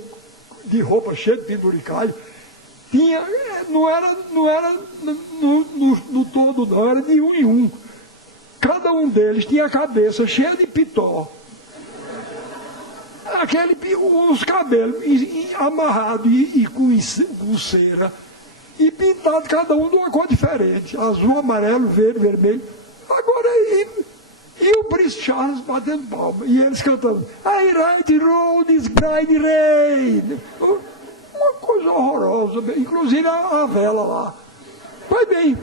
de roupa cheia de penduricalho não era no todo não, era de um em um. Cada um deles tinha a cabeça cheia de pitó, os cabelos amarrados e com cera, e pintado cada um de uma cor diferente, azul, amarelo, verde, vermelho. Agora e o Prince Charles batendo palma, e eles cantando I ride roads, bright rain. Uma coisa horrorosa, inclusive a vela lá. Pois bem,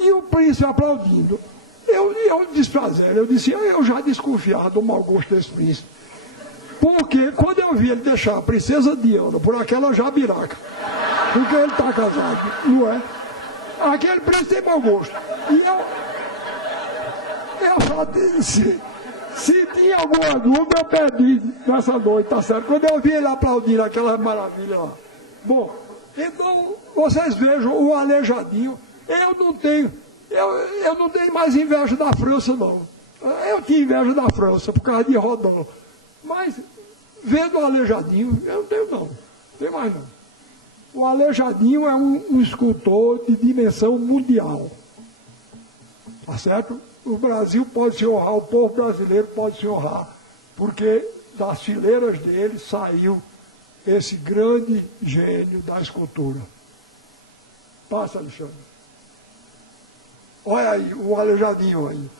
e o príncipe aplaudindo. Eu desprazer, eu disse, eu já desconfiava do mau gosto desse príncipe. Porque quando eu vi ele deixar a princesa Diana por aquela jabiraca, porque ele está casado, não é? Aquele príncipe tem mau gosto. E eu só disse, se tinha alguma dúvida, eu perdi nessa noite, tá certo? Quando eu vi ele aplaudindo aquela maravilha lá. Bom, então, vocês vejam o Aleijadinho. Eu não tenho mais inveja da França, não. Eu tinha inveja da França, por causa de Rodin. Mas, vendo o Aleijadinho, eu não tenho, não. Não tenho mais, não. O Aleijadinho é um escultor de dimensão mundial. Tá certo? O Brasil pode se honrar, o povo brasileiro pode se honrar, porque das fileiras dele saiu esse grande gênio da escultura. Passa, Alexandre. Olha aí, o Aleijadinho aí.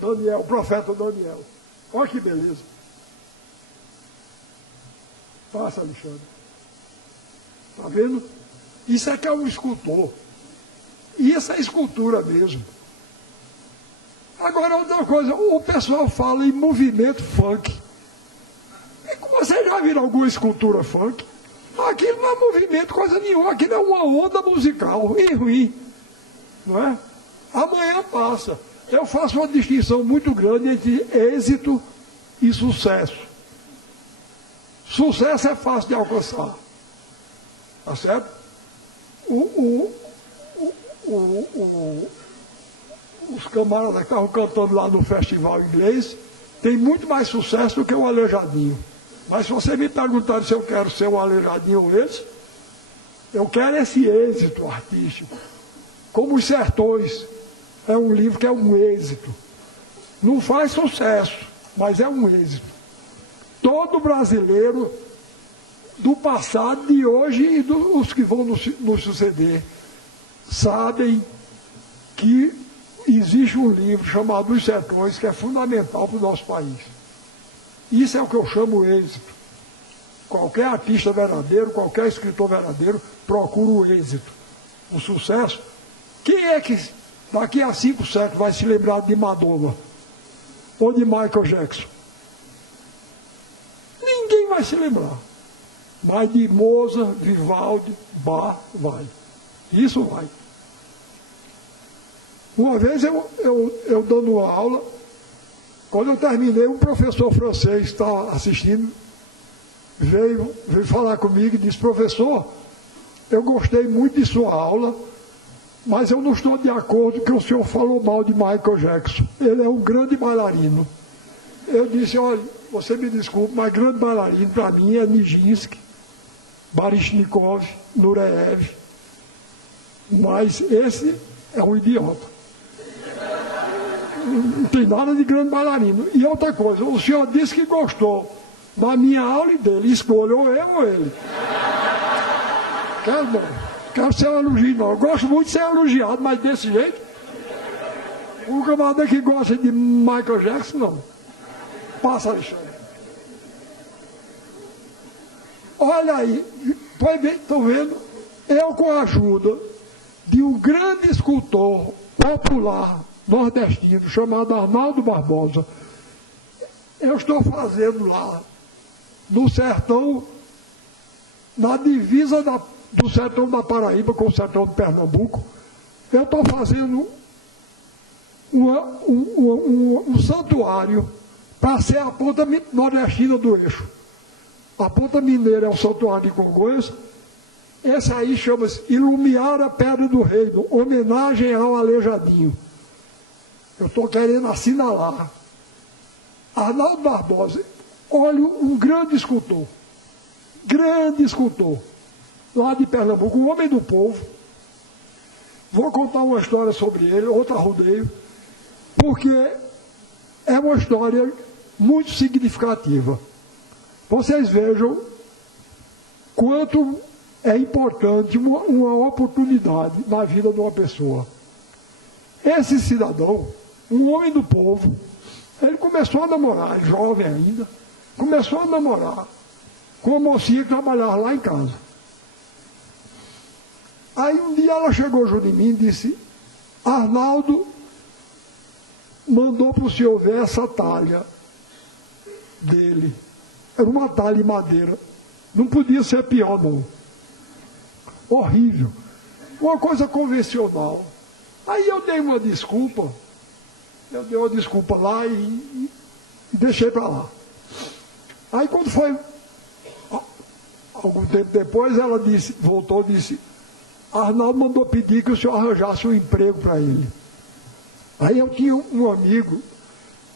Daniel, o profeta Daniel. Olha que beleza. Passa, Alexandre. Está vendo? Isso é que é um escultor. E isso é escultura mesmo. Agora, outra coisa, o pessoal fala em movimento funk. Você já viu alguma escultura funk? Aquilo não é movimento, coisa nenhuma. Aquilo é uma onda musical e ruim. Não é? Amanhã passa. Eu faço uma distinção muito grande entre êxito e sucesso. Sucesso é fácil de alcançar. Tá certo? Os camaradas que estavam cantando lá no festival inglês têm muito mais sucesso do que o Aleijadinho. Mas se você me perguntar se eu quero ser o Aleijadinho ou esse, eu quero esse êxito artístico. Como Os Sertões é um livro que é um êxito. Não faz sucesso, mas é um êxito. Todo brasileiro, do passado, de hoje e dos que vão nos suceder, sabem que existe um livro chamado Os Sertões que é fundamental para o nosso país. Isso é o que eu chamo êxito. Qualquer artista verdadeiro, qualquer escritor verdadeiro, procura o êxito, o sucesso. Quem é que daqui a 5 séculos vai se lembrar de Madonna ou de Michael Jackson? Ninguém vai se lembrar. Mas de Mozart, Vivaldi, Bach, vai. Isso vai. Uma vez eu dando uma aula, quando eu terminei, um professor francês que está assistindo, veio falar comigo e disse: professor, eu gostei muito de sua aula, mas eu não estou de acordo que o senhor falou mal de Michael Jackson. Ele é um grande bailarino. Eu disse: olha, você me desculpe, mas grande bailarino para mim é Nijinsky, Baryshnikov, Nureyev. Mas esse é um idiota. Não tem nada de grande bailarino. E outra coisa, o senhor disse que gostou da minha aula e dele. Escolheu eu ou ele? Quero ser um elogio, não. Eu gosto muito de ser elogiado, mas desse jeito. O camarada que gosta de Michael Jackson, não. Passa, Alexandre. Olha aí, estão vendo? Eu, com a ajuda de um grande escultor popular nordestino chamado Arnaldo Barbosa, eu estou fazendo lá no sertão, na divisa do sertão da Paraíba com o sertão de Pernambuco, eu estou fazendo um santuário para ser a ponta nordestina do eixo. A ponta mineira é o santuário de Congonhas. Esse aí chama-se Ilumiar a Pedra do Reino, homenagem ao Aleijadinho. Eu estou querendo assinalar. Arnaldo Barbosa, olha, um grande escultor, lá de Pernambuco, um homem do povo. Vou contar uma história sobre ele, outra rodeio, porque é uma história muito significativa. Vocês vejam quanto é importante uma oportunidade na vida de uma pessoa. Esse cidadão, um homem do povo, ele começou a namorar, jovem ainda, começou a namorar com uma mocinha que trabalhava lá em casa. Aí um dia ela chegou junto de mim e disse: Arnaldo mandou para o senhor ver essa talha dele. Era uma talha de madeira. Não podia ser pior, não. Horrível. Uma coisa convencional. Aí eu dei uma desculpa. Eu dei uma desculpa lá e deixei para lá. Aí quando foi algum tempo depois, ela disse, voltou e disse: Arnaldo mandou pedir que o senhor arranjasse um emprego para ele. Aí eu tinha um amigo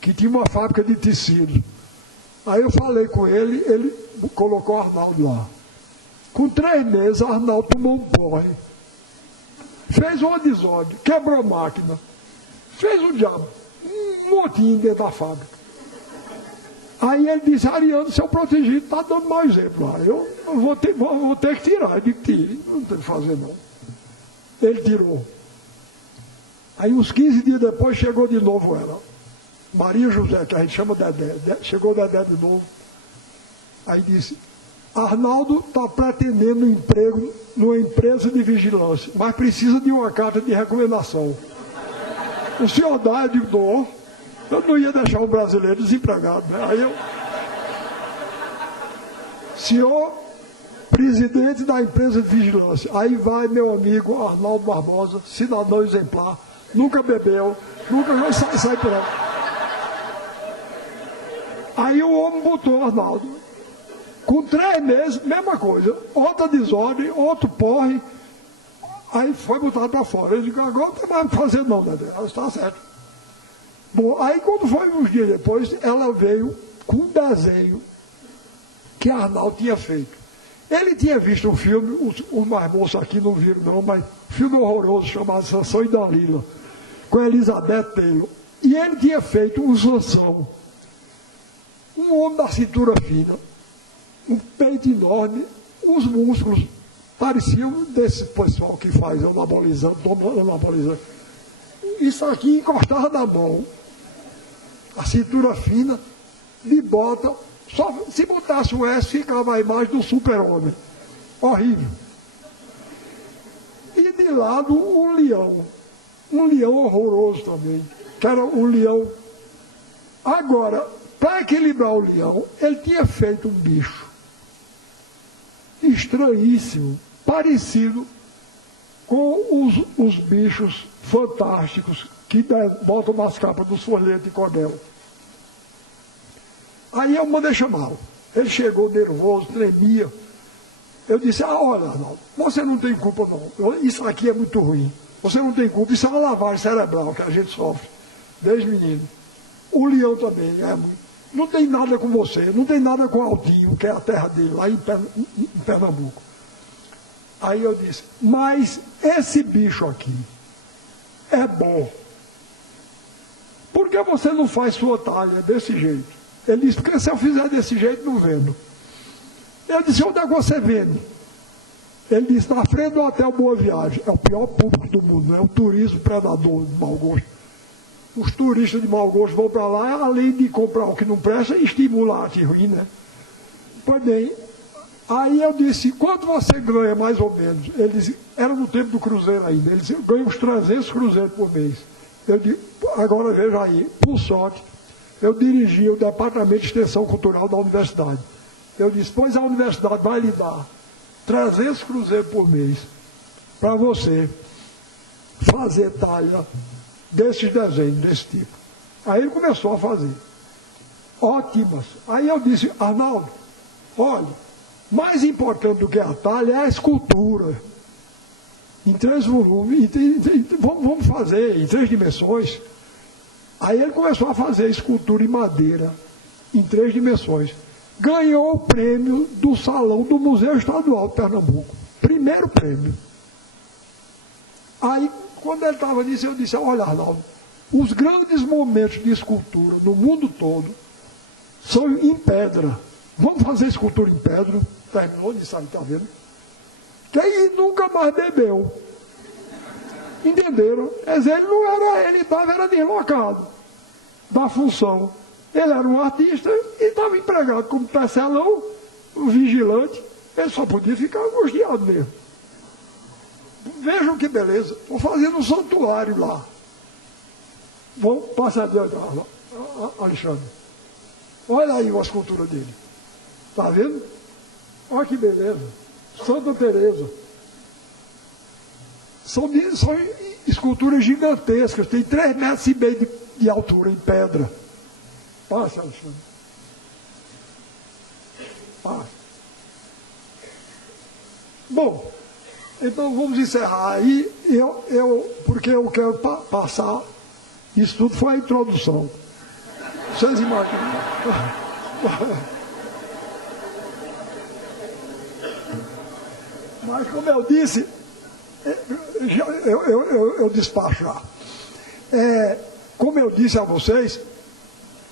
que tinha uma fábrica de tecido. Aí eu falei com ele, ele colocou o Arnaldo lá. Com 3 meses, Arnaldo tomou um porre. Fez um desordem, quebrou a máquina. Fez um diabo, um motim dentro da fábrica. Aí ele disse: Ariano, seu protegido está dando mau exemplo lá. Eu vou ter que tirar. Eu digo: tire, não tem que fazer não. Ele tirou. Aí uns 15 dias depois chegou de novo ela. Maria José, que a gente chama Dedé. Chegou Dedé de novo. Aí disse: Arnaldo está pretendendo um emprego numa empresa de vigilância, mas precisa de uma carta de recomendação. O senhor dá? Eu digo: dou. Eu não ia deixar um brasileiro desempregado, né? Aí eu... Senhor presidente da empresa de vigilância. Aí vai meu amigo Arnaldo Barbosa, cidadão exemplar, nunca bebeu, nunca sai por aí. Aí o homem botou Arnaldo. Com 3 meses, mesma coisa. Outra desordem, outro porre. Aí foi botado para fora. Eu digo, agora não tem mais o que fazer não, Dedé. Ela está certo. Bom, aí quando foi uns dias depois, ela veio com um desenho que Arnaldo tinha feito. Ele tinha visto um filme, os mais moços aqui não viram não, mas um filme horroroso chamado Sansão e Dalila, com Elizabeth Taylor. E ele tinha feito um Sansão, um homem da cintura fina, um peito enorme, os músculos pareciam desse pessoal que faz anabolizante, isso aqui encostava na mão, a cintura fina, de bota, só se botasse o S ficava a imagem do super-homem, horrível. E de lado um leão horroroso também, que era um leão. Agora, para equilibrar o leão, ele tinha feito um bicho estranhíssimo, parecido com os bichos fantásticos que botam nas capas dos folhetos de cordel. Aí eu mandei chamá-lo. Ele chegou nervoso, tremia. Eu disse, olha, Arnaldo, você não tem culpa não. Isso aqui é muito ruim. Você não tem culpa. Isso é uma lavagem cerebral que a gente sofre desde menino. O leão também é muito. Não tem nada com você, não tem nada com Aldinho, que é a terra dele, lá em Pernambuco. Aí eu disse, mas esse bicho aqui é bom. Por que você não faz sua talha desse jeito? Ele disse, porque se eu fizer desse jeito, não vendo. Eu disse, onde é que você vende? Ele disse, na frente do Hotel Boa Viagem. É o pior público do mundo, não é? O turismo predador de mau gosto. Os turistas de mau gosto vão para lá, além de comprar o que não presta, estimular a arte ruim, né? Pois bem, aí eu disse, quanto você ganha mais ou menos? Ele disse, era no tempo do cruzeiro ainda, ele disse, eu ganho uns 300 cruzeiros por mês. Eu disse, agora veja aí, por sorte, eu dirigia o Departamento de Extensão Cultural da Universidade. Eu disse, pois a universidade vai lhe dar 300 cruzeiros por mês para você fazer talha desses desenhos, desse tipo. Aí ele começou a fazer. Ótimas. Aí eu disse, Arnaldo, olha, mais importante do que a talha é a escultura. Em 3 volumes, vamos fazer em 3 dimensões. Aí ele começou a fazer escultura em madeira, em 3 dimensões. Ganhou o prêmio do Salão do Museu Estadual de Pernambuco. Primeiro prêmio. Aí, quando ele estava nisso, eu disse, olha, Arnaldo, os grandes momentos de escultura no mundo todo são em pedra. Vamos fazer escultura em pedra? Terminou de sair, está vendo? Que aí nunca mais bebeu. Entenderam? Quer dizer, ele não era, ele estava era deslocado da função. Ele era um artista e estava empregado como tecelão, um vigilante. Ele só podia ficar angustiado mesmo. Vejam que beleza. Estou fazendo um santuário lá. Vamos passar adiante, Alexandre. Olha aí a escultura dele. Está vendo? Olha que beleza. Santa Teresa. São esculturas gigantescas. Tem 3,5 metros de altura em pedra. Passa, Alexandre. Passa. Bom, então vamos encerrar aí, porque eu quero passar, isso tudo foi a introdução. Vocês imaginam? Mas como eu disse, eu despacho já. Como eu disse a vocês,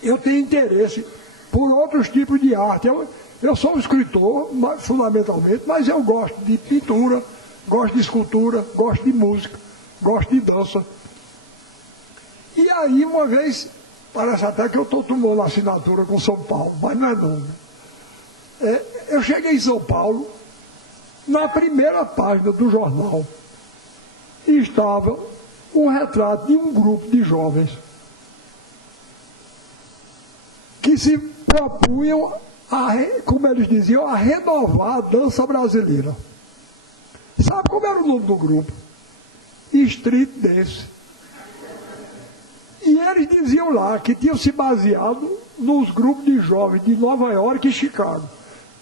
eu tenho interesse por outros tipos de arte. Eu sou um escritor, fundamentalmente, mas eu gosto de pintura, gosto de escultura, gosto de música, gosto de dança. E aí, uma vez, parece até que eu estou tomando assinatura com São Paulo, mas não é não. Eu cheguei em São Paulo, na primeira página do jornal, e estava um retrato de um grupo de jovens que se propunham, como eles diziam, a renovar a dança brasileira. Sabe como era o nome do grupo? Street Dance. E eles diziam lá que tinham se baseado nos grupos de jovens de Nova York e Chicago.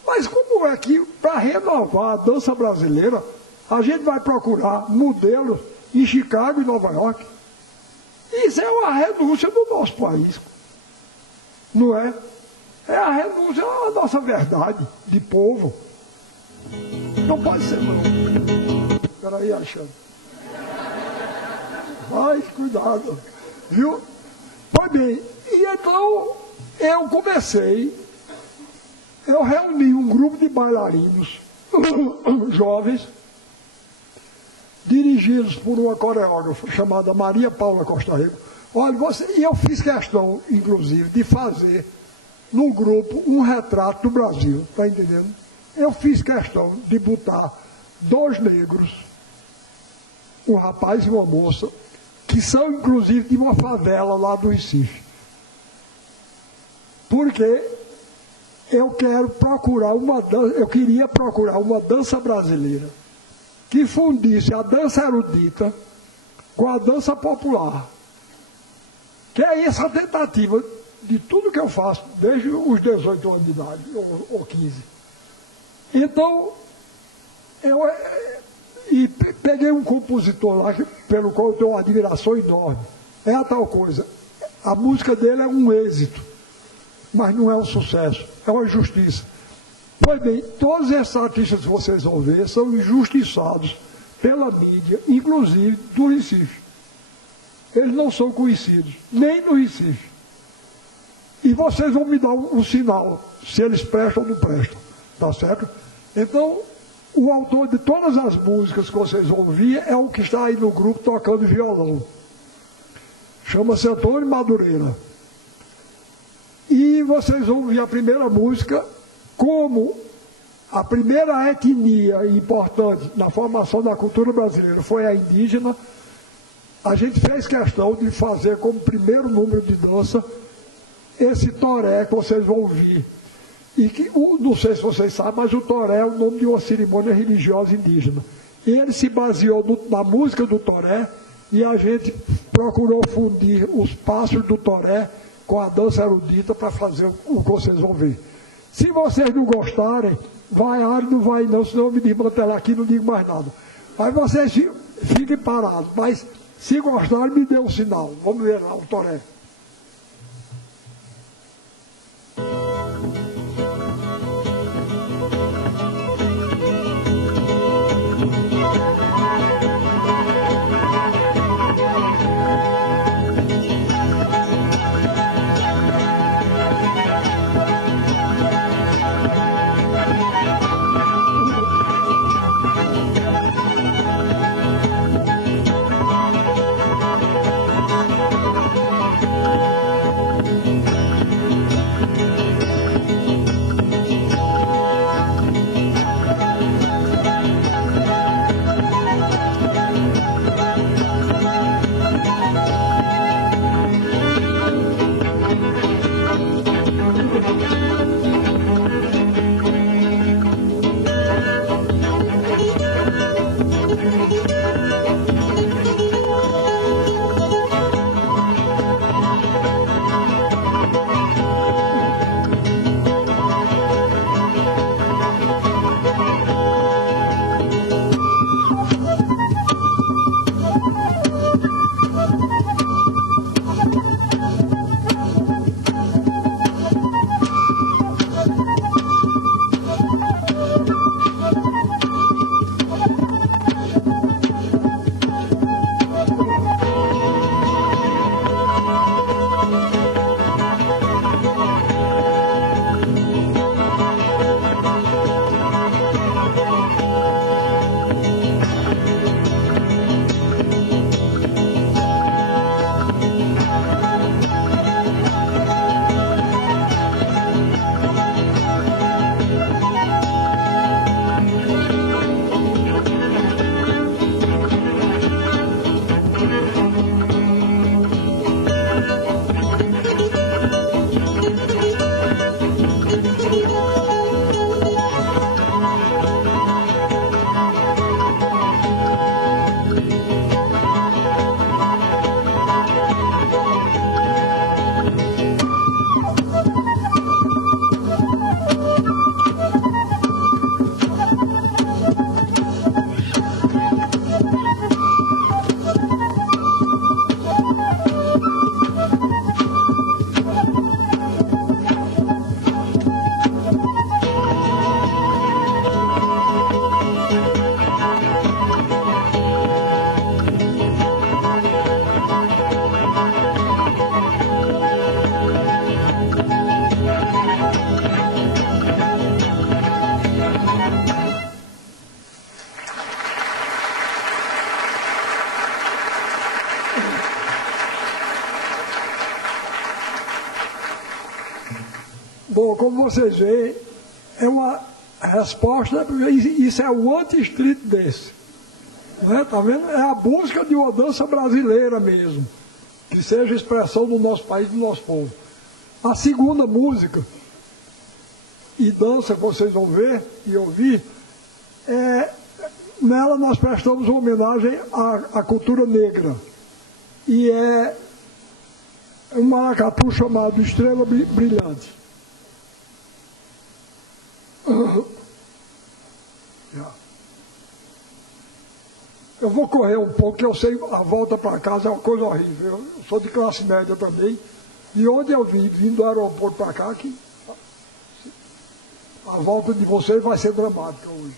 Mas como é que, para renovar a dança brasileira, a gente vai procurar modelos em Chicago e Nova York? Isso é uma renúncia do nosso país, não é? É a renúncia à nossa verdade de povo. Não pode ser, não. Espera aí, Alexandre. Vai, cuidado. Viu? Pois bem, e então eu reuni um grupo de bailarinos jovens, dirigidos por uma coreógrafa chamada Maria Paula Costa Rico. Olha, e eu fiz questão, inclusive, de fazer no grupo um retrato do Brasil, está entendendo? Eu fiz questão de botar 2 negros, um rapaz e uma moça, que são inclusive de uma favela lá do Recife. Porque eu queria procurar uma dança brasileira que fundisse a dança erudita com a dança popular. Que é essa tentativa de tudo que eu faço, desde os 18 anos de idade, ou 15. Então, peguei um compositor lá, pelo qual eu tenho uma admiração enorme. É a tal coisa. A música dele é um êxito, mas não é um sucesso, é uma injustiça. Pois bem, todos esses artistas que vocês vão ver são injustiçados pela mídia, inclusive do Recife. Eles não são conhecidos, nem no Recife. E vocês vão me dar um sinal, se eles prestam ou não prestam, tá certo? Então, o autor de todas as músicas que vocês vão ouvir é o que está aí no grupo tocando violão. Chama-se Antônio Madureira. E vocês vão ouvir a primeira música como a primeira etnia importante na formação da cultura brasileira foi a indígena. A gente fez questão de fazer como primeiro número de dança esse toré que vocês vão ouvir. E que, não sei se vocês sabem, mas o toré é o nome de uma cerimônia religiosa indígena. E ele se baseou na música do toré e a gente procurou fundir os passos do toré com a dança erudita para fazer o que vocês vão ver. Se vocês não gostarem, vai, não vai não, senão eu me desmantelar aqui e não digo mais nada. Aí vocês fiquem parados, mas se gostarem, me dê um sinal. Vamos ver lá o toré. Bom, como vocês veem, é uma resposta, isso é o anti-street dance. Não é? Tá vendo? É a busca de uma dança brasileira mesmo, que seja expressão do nosso país, do nosso povo. A segunda música e dança que vocês vão ver e ouvir, nela nós prestamos homenagem à cultura negra. E é um maracatu chamado Estrela Brilhante. Eu vou correr um pouco, que eu sei a volta para casa é uma coisa horrível. Eu sou de classe média também. E onde eu vim, vindo do aeroporto para cá, que a volta de vocês vai ser dramática hoje.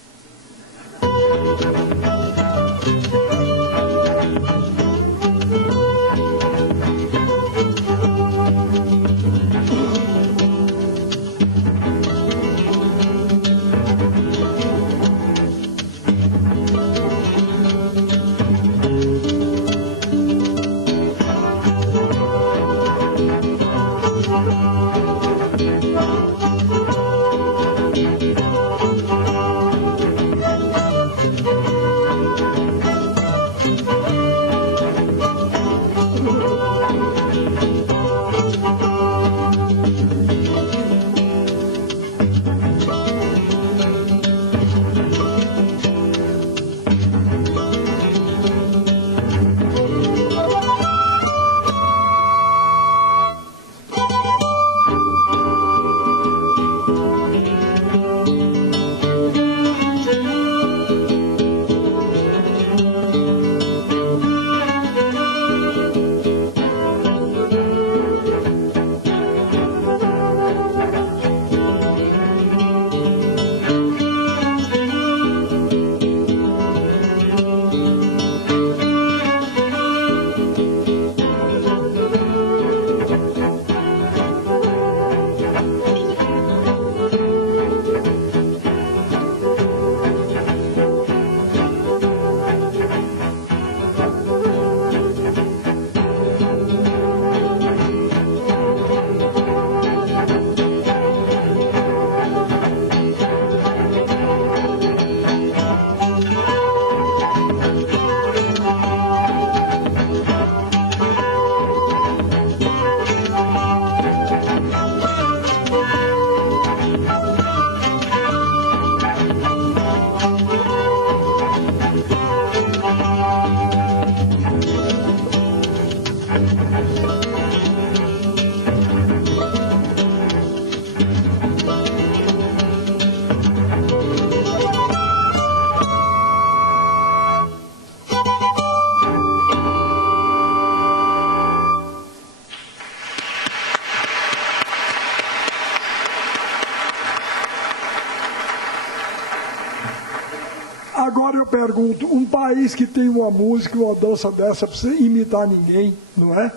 Agora eu pergunto, um país que tem uma música, uma dança dessa, precisa imitar ninguém, não é?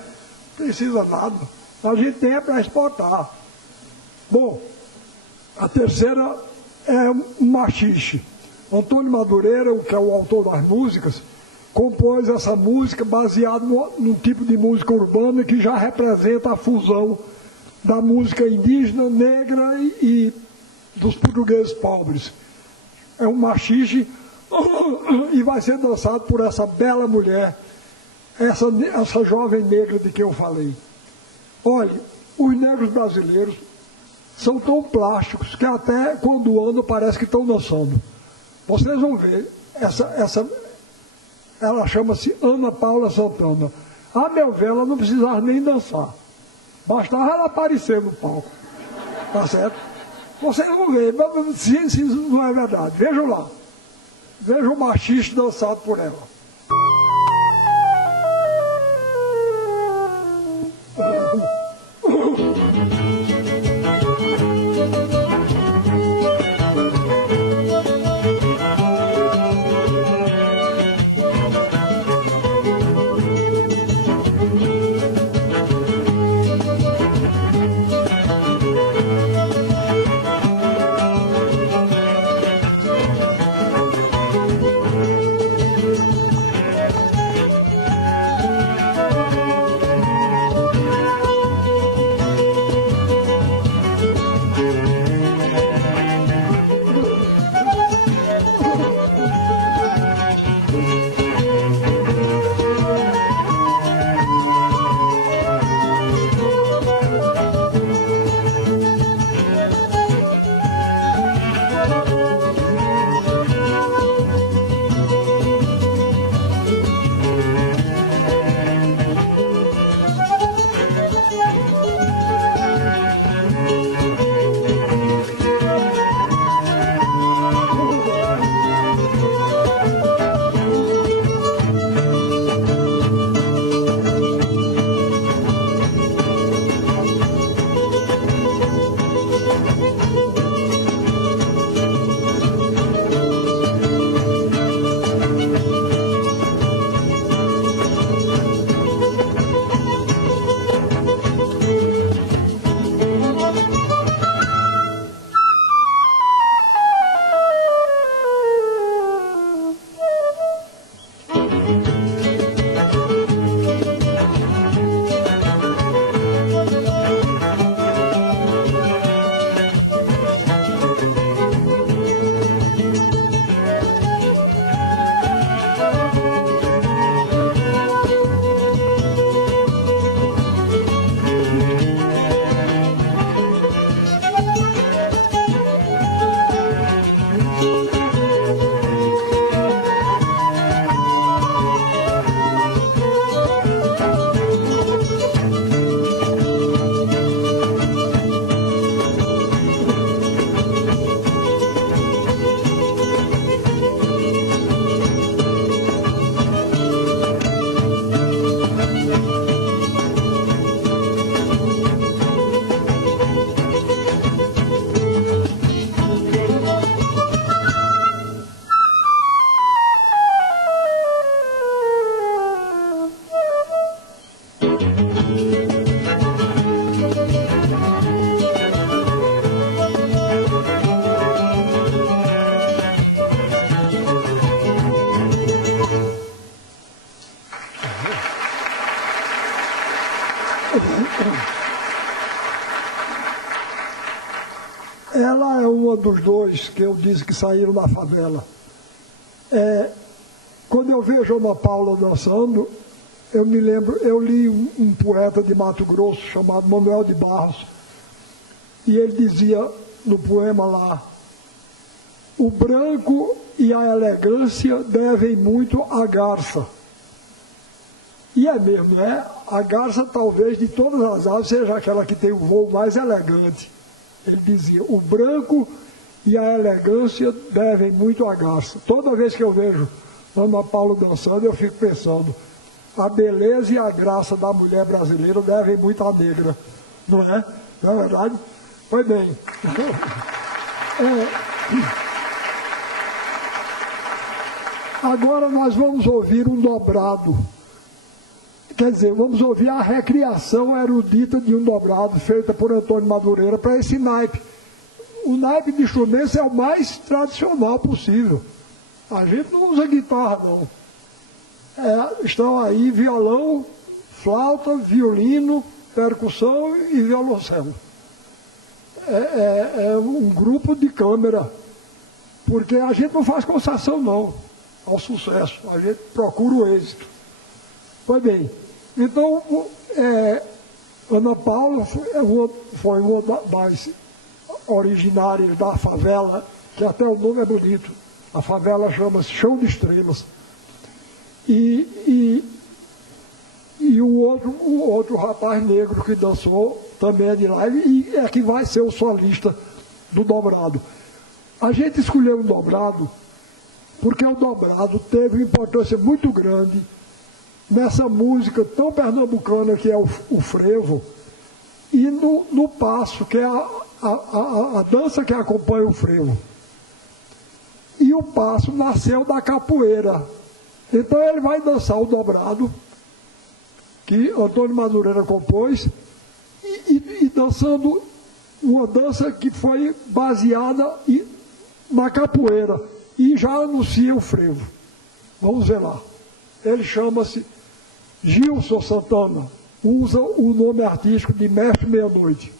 Precisa nada. A gente tem para exportar. Bom, a terceira é um machixe. Antônio Madureira, que é o autor das músicas, compôs essa música baseada num tipo de música urbana que já representa a fusão da música indígena, negra e dos portugueses pobres. É um machixe e vai ser dançado por essa bela mulher, essa jovem negra de que eu falei. Olha, os negros brasileiros são tão plásticos que até quando andam parece que estão dançando. Vocês vão ver, ela chama-se Ana Paula Santana. A meu ver, ela não precisava nem dançar. Bastava ela aparecer no palco. Tá certo? Vocês vão ver, se isso não é verdade. Vejam lá. Vejam o machista dançado por ela. Ela é uma dos dois que eu disse que saíram da favela. Quando eu vejo a Ana Paula dançando, eu me lembro, eu li um poeta de Mato Grosso chamado Manuel de Barros, e ele dizia no poema lá: o branco e a elegância devem muito à garça. E é mesmo, né? A garça, talvez, de todas as aves, seja aquela que tem o voo mais elegante. Ele dizia: o branco e a elegância devem muito à garça. Toda vez que eu vejo Ana Paula dançando, eu fico pensando: a beleza e a graça da mulher brasileira devem muito à negra. Não é? Não é verdade? Pois bem. Agora nós vamos ouvir um dobrado. Quer dizer, vamos ouvir a recriação erudita de um dobrado feita por Antônio Madureira para esse naipe. O naipe de instrumentos é o mais tradicional possível. A gente não usa guitarra, não. Estão aí violão, flauta, violino, percussão e violoncelo. É um grupo de câmara, porque a gente não faz concessão, não, ao sucesso. A gente procura o êxito. Pois bem, então, Ana Paula foi uma das originárias da favela, que até o nome é bonito. A favela chama-se Chão de Estrelas. E o outro rapaz negro que dançou também é de lá, e é que vai ser o solista do dobrado. A gente escolheu o dobrado porque o dobrado teve uma importância muito grande nessa música tão pernambucana que é o frevo, e no passo, que é a dança que acompanha o frevo. E o passo nasceu da capoeira. Então ele vai dançar o dobrado, que Antônio Madureira compôs, e dançando uma dança que foi baseada na capoeira, e já anuncia o frevo. Vamos ver lá. Ele chama-se Gilson Santana, usa o nome artístico de Mestre Meia-Noite.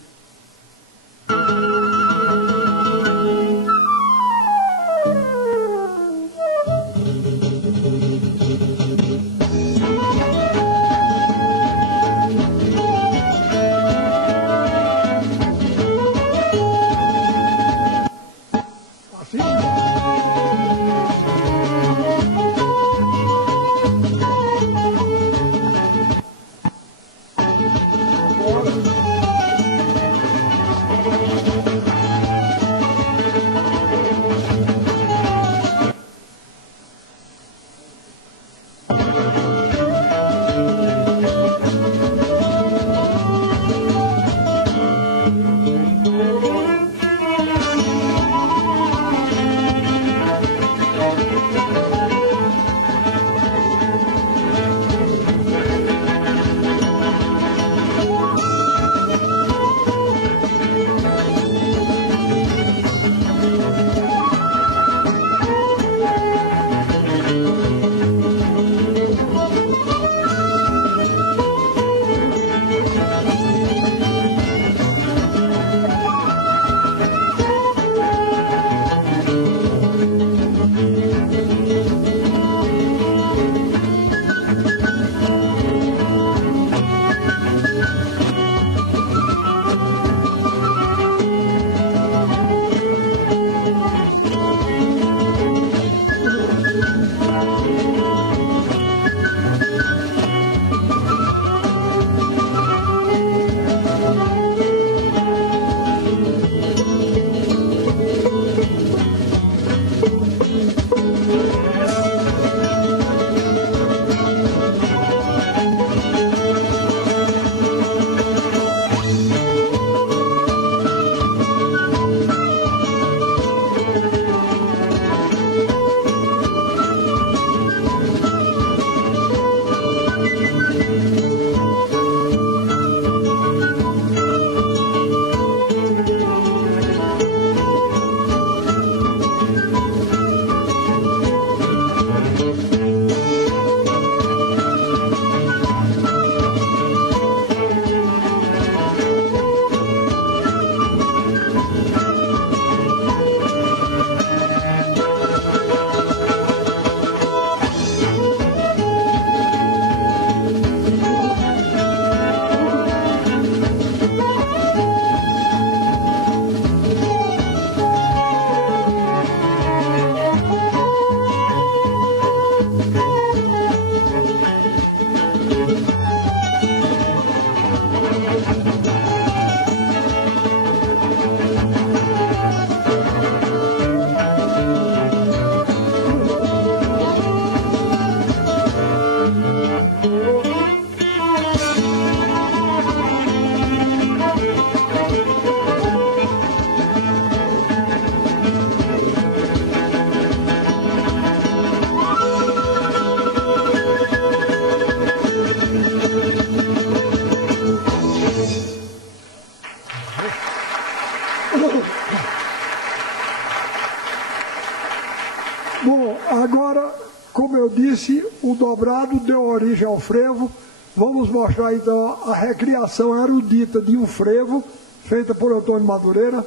disse, o dobrado deu origem ao frevo. Vamos mostrar então a recriação erudita de um frevo, feita por Antônio Madureira,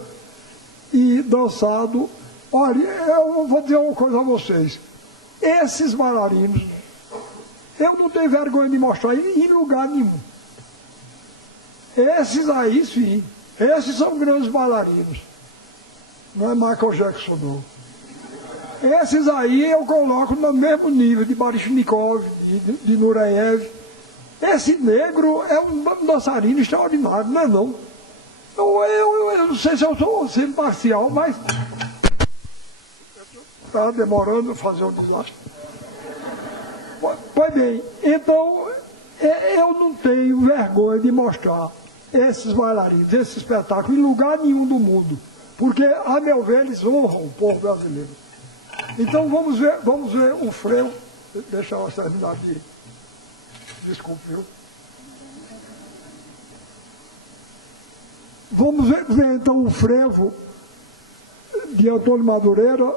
e dançado. Olha, eu vou dizer uma coisa a vocês. Esses bailarinos, eu não tenho vergonha de mostrar em lugar nenhum. Esses aí, sim, esses são grandes bailarinos. Não é Michael Jackson, não. Esses aí eu coloco no mesmo nível de Baryshnikov, de Nureyev. Esse negro é um dançarino extraordinário, não é não? Eu não sei se eu sou imparcial, mas está demorando a fazer um desastre. Pois bem, então eu não tenho vergonha de mostrar esses bailarinos, esse espetáculo, em lugar nenhum do mundo, porque, a meu ver, eles honram o povo brasileiro. Então vamos ver o frevo. Deixa eu terminar de... Desculpe, viu? Vamos ver então o frevo de Antônio Madureira,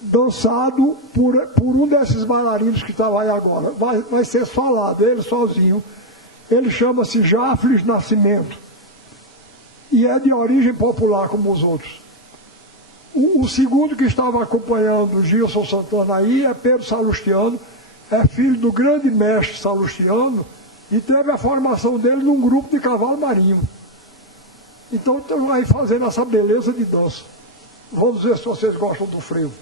dançado por um desses bailarinos que estava aí agora. Vai ser falado, ele sozinho. Ele chama-se Jafles Nascimento e é de origem popular como os outros. O segundo que estava acompanhando o Gilson Santana aí é Pedro Salustiano, é filho do grande mestre Salustiano e teve a formação dele num grupo de cavalo marinho. Então estão aí fazendo essa beleza de dança. Vamos ver se vocês gostam do frevo.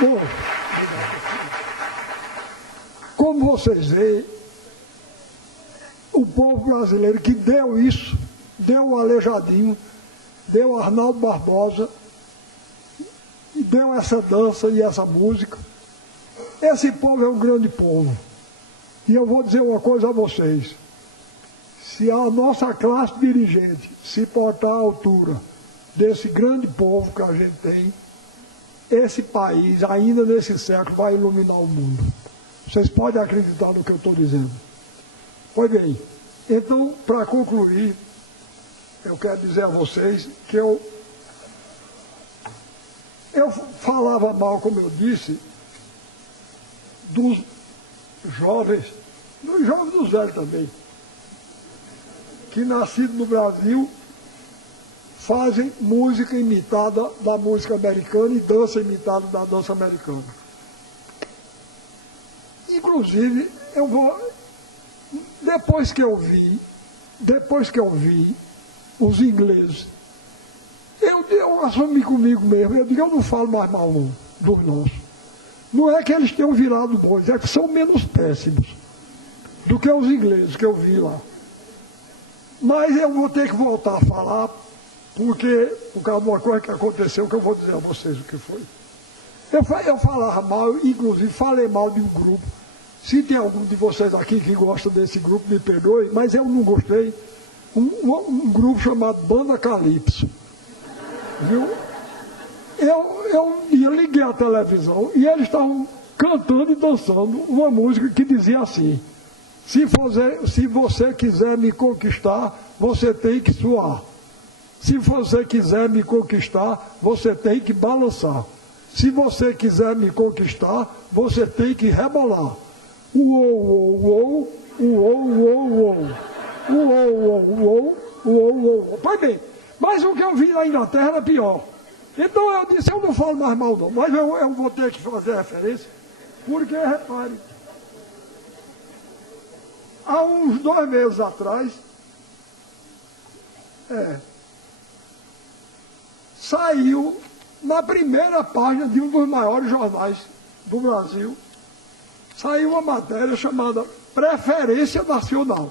Bom, como vocês veem, o povo brasileiro que deu isso, deu o Aleijadinho, deu o Arnaldo Barbosa, e deu essa dança e essa música. Esse povo é um grande povo. E eu vou dizer uma coisa a vocês. Se a nossa classe dirigente se portar à altura desse grande povo que a gente tem, esse país, ainda nesse século, vai iluminar o mundo. Vocês podem acreditar no que eu estou dizendo. Pois bem, então, para concluir, eu quero dizer a vocês que eu falava mal, como eu disse, dos jovens dos velhos também, que nascidos no Brasil fazem música imitada da música americana e dança imitada da dança americana. Inclusive, depois que eu vi os ingleses, eu assumi comigo mesmo, eu digo, eu não falo mais mal não, dos nossos. Não é que eles tenham virado bons, é que são menos péssimos do que os ingleses que eu vi lá. Mas eu vou ter que voltar a falar, por causa de uma coisa que aconteceu, que eu vou dizer a vocês o que foi. Eu falava mal, inclusive falei mal de um grupo. Se tem algum de vocês aqui que gosta desse grupo, me perdoe, mas eu não gostei. Um grupo chamado Banda Calypso. Viu? Eu um dia liguei a televisão e eles estavam cantando e dançando uma música que dizia assim: se você quiser me conquistar, você tem que suar. Se você quiser me conquistar, você tem que balançar. Se você quiser me conquistar, você tem que rebolar. Uou, uou, uou, uou, uou, uou. Uou, uou, uou, uou, uou. Pois bem, mas o que eu vi na Inglaterra era pior. Então eu disse, eu não falo mais mal não, mas eu vou ter que fazer referência, porque, repare, há uns 2 meses atrás, saiu na primeira página de um dos maiores jornais do Brasil, saiu uma matéria chamada Preferência Nacional.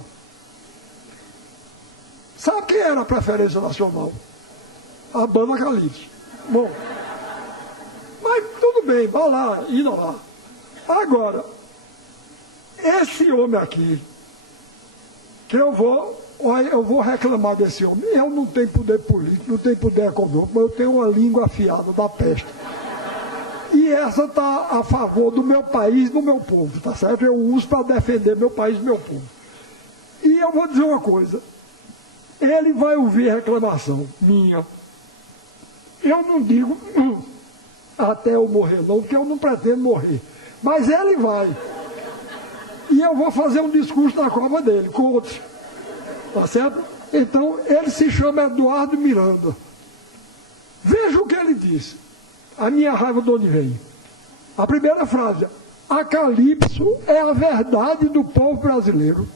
Sabe quem era a Preferência Nacional? A Banda Calypso. Bom, mas tudo bem, vá lá, indo lá. Agora, esse homem aqui, que eu vou reclamar desse homem, eu não tenho poder político, não tenho poder econômico, mas eu tenho uma língua afiada da peste. E essa está a favor do meu país, do meu povo, tá certo? Eu uso para defender meu país e meu povo. E eu vou dizer uma coisa, ele vai ouvir reclamação minha. Eu não digo até eu morrer não, porque eu não pretendo morrer. Mas ele vai. E eu vou fazer um discurso na cova dele, com outros. Tá certo? Então, ele se chama Eduardo Miranda. Veja o que ele disse. A minha raiva de onde vem. A primeira frase: a Calypso é a verdade do povo brasileiro.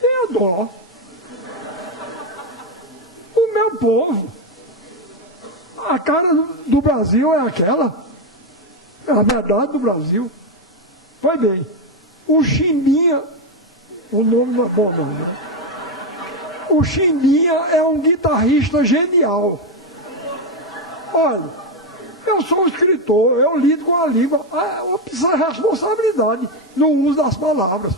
Tenha dó. O meu povo. A cara do Brasil é aquela. É a verdade do Brasil. Pois bem, o Chimbinha, o nome não é bom não, né? O Chimbinha é um guitarrista genial. Olha, eu sou um escritor, eu lido com a língua, eu preciso de responsabilidade no uso das palavras.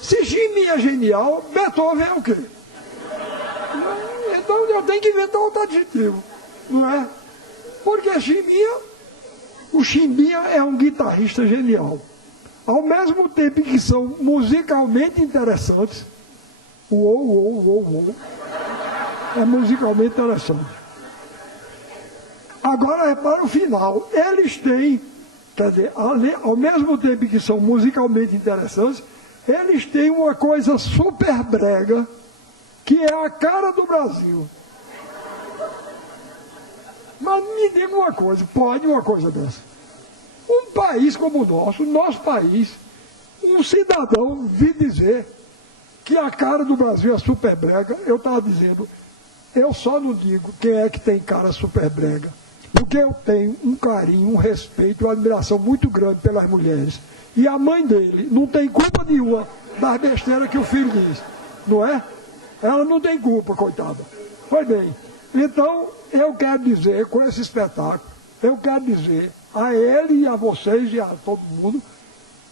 Se Chimbinha é genial, Beethoven é o quê? Então eu tenho que inventar outro adjetivo, não é? Porque o Chimbinha é um guitarrista genial. Ao mesmo tempo que são musicalmente interessantes, é musicalmente interessante. Agora repara o final, eles têm, quer dizer, ao mesmo tempo que são musicalmente interessantes, eles têm uma coisa super brega, que é a cara do Brasil. Mas me diga uma coisa, pode uma coisa dessa? Um país como o nosso país, um cidadão vir dizer que a cara do Brasil é super brega, eu estava dizendo, eu só não digo quem é que tem cara super brega, porque eu tenho um carinho, um respeito, uma admiração muito grande pelas mulheres. E a mãe dele não tem culpa nenhuma das besteiras que o filho diz, não é? Ela não tem culpa, coitada. Pois bem, então eu quero dizer, com esse espetáculo, eu quero dizer a ele e a vocês e a todo mundo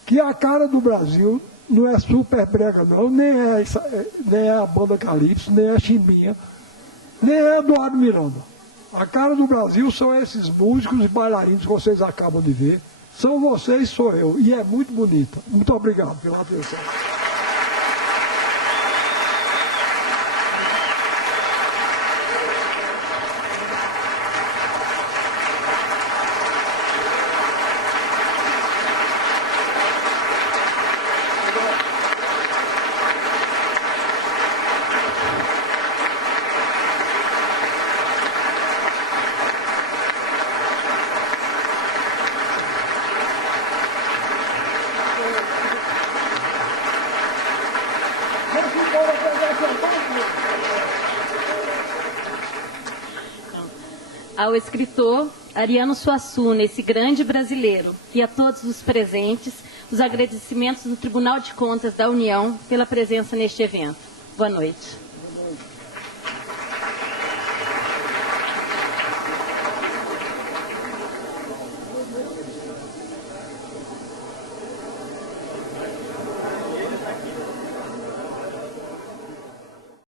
que a cara do Brasil não é super brega não, nem é a Banda Calypso, nem é a Chimbinha, nem é Eduardo Miranda. A cara do Brasil são esses músicos e bailarinos que vocês acabam de ver. São vocês, sou eu. E é muito bonita. Muito obrigado pela atenção. Ao escritor Ariano Suassuna, esse grande brasileiro, e a todos os presentes, os agradecimentos do Tribunal de Contas da União pela presença neste evento. Boa noite.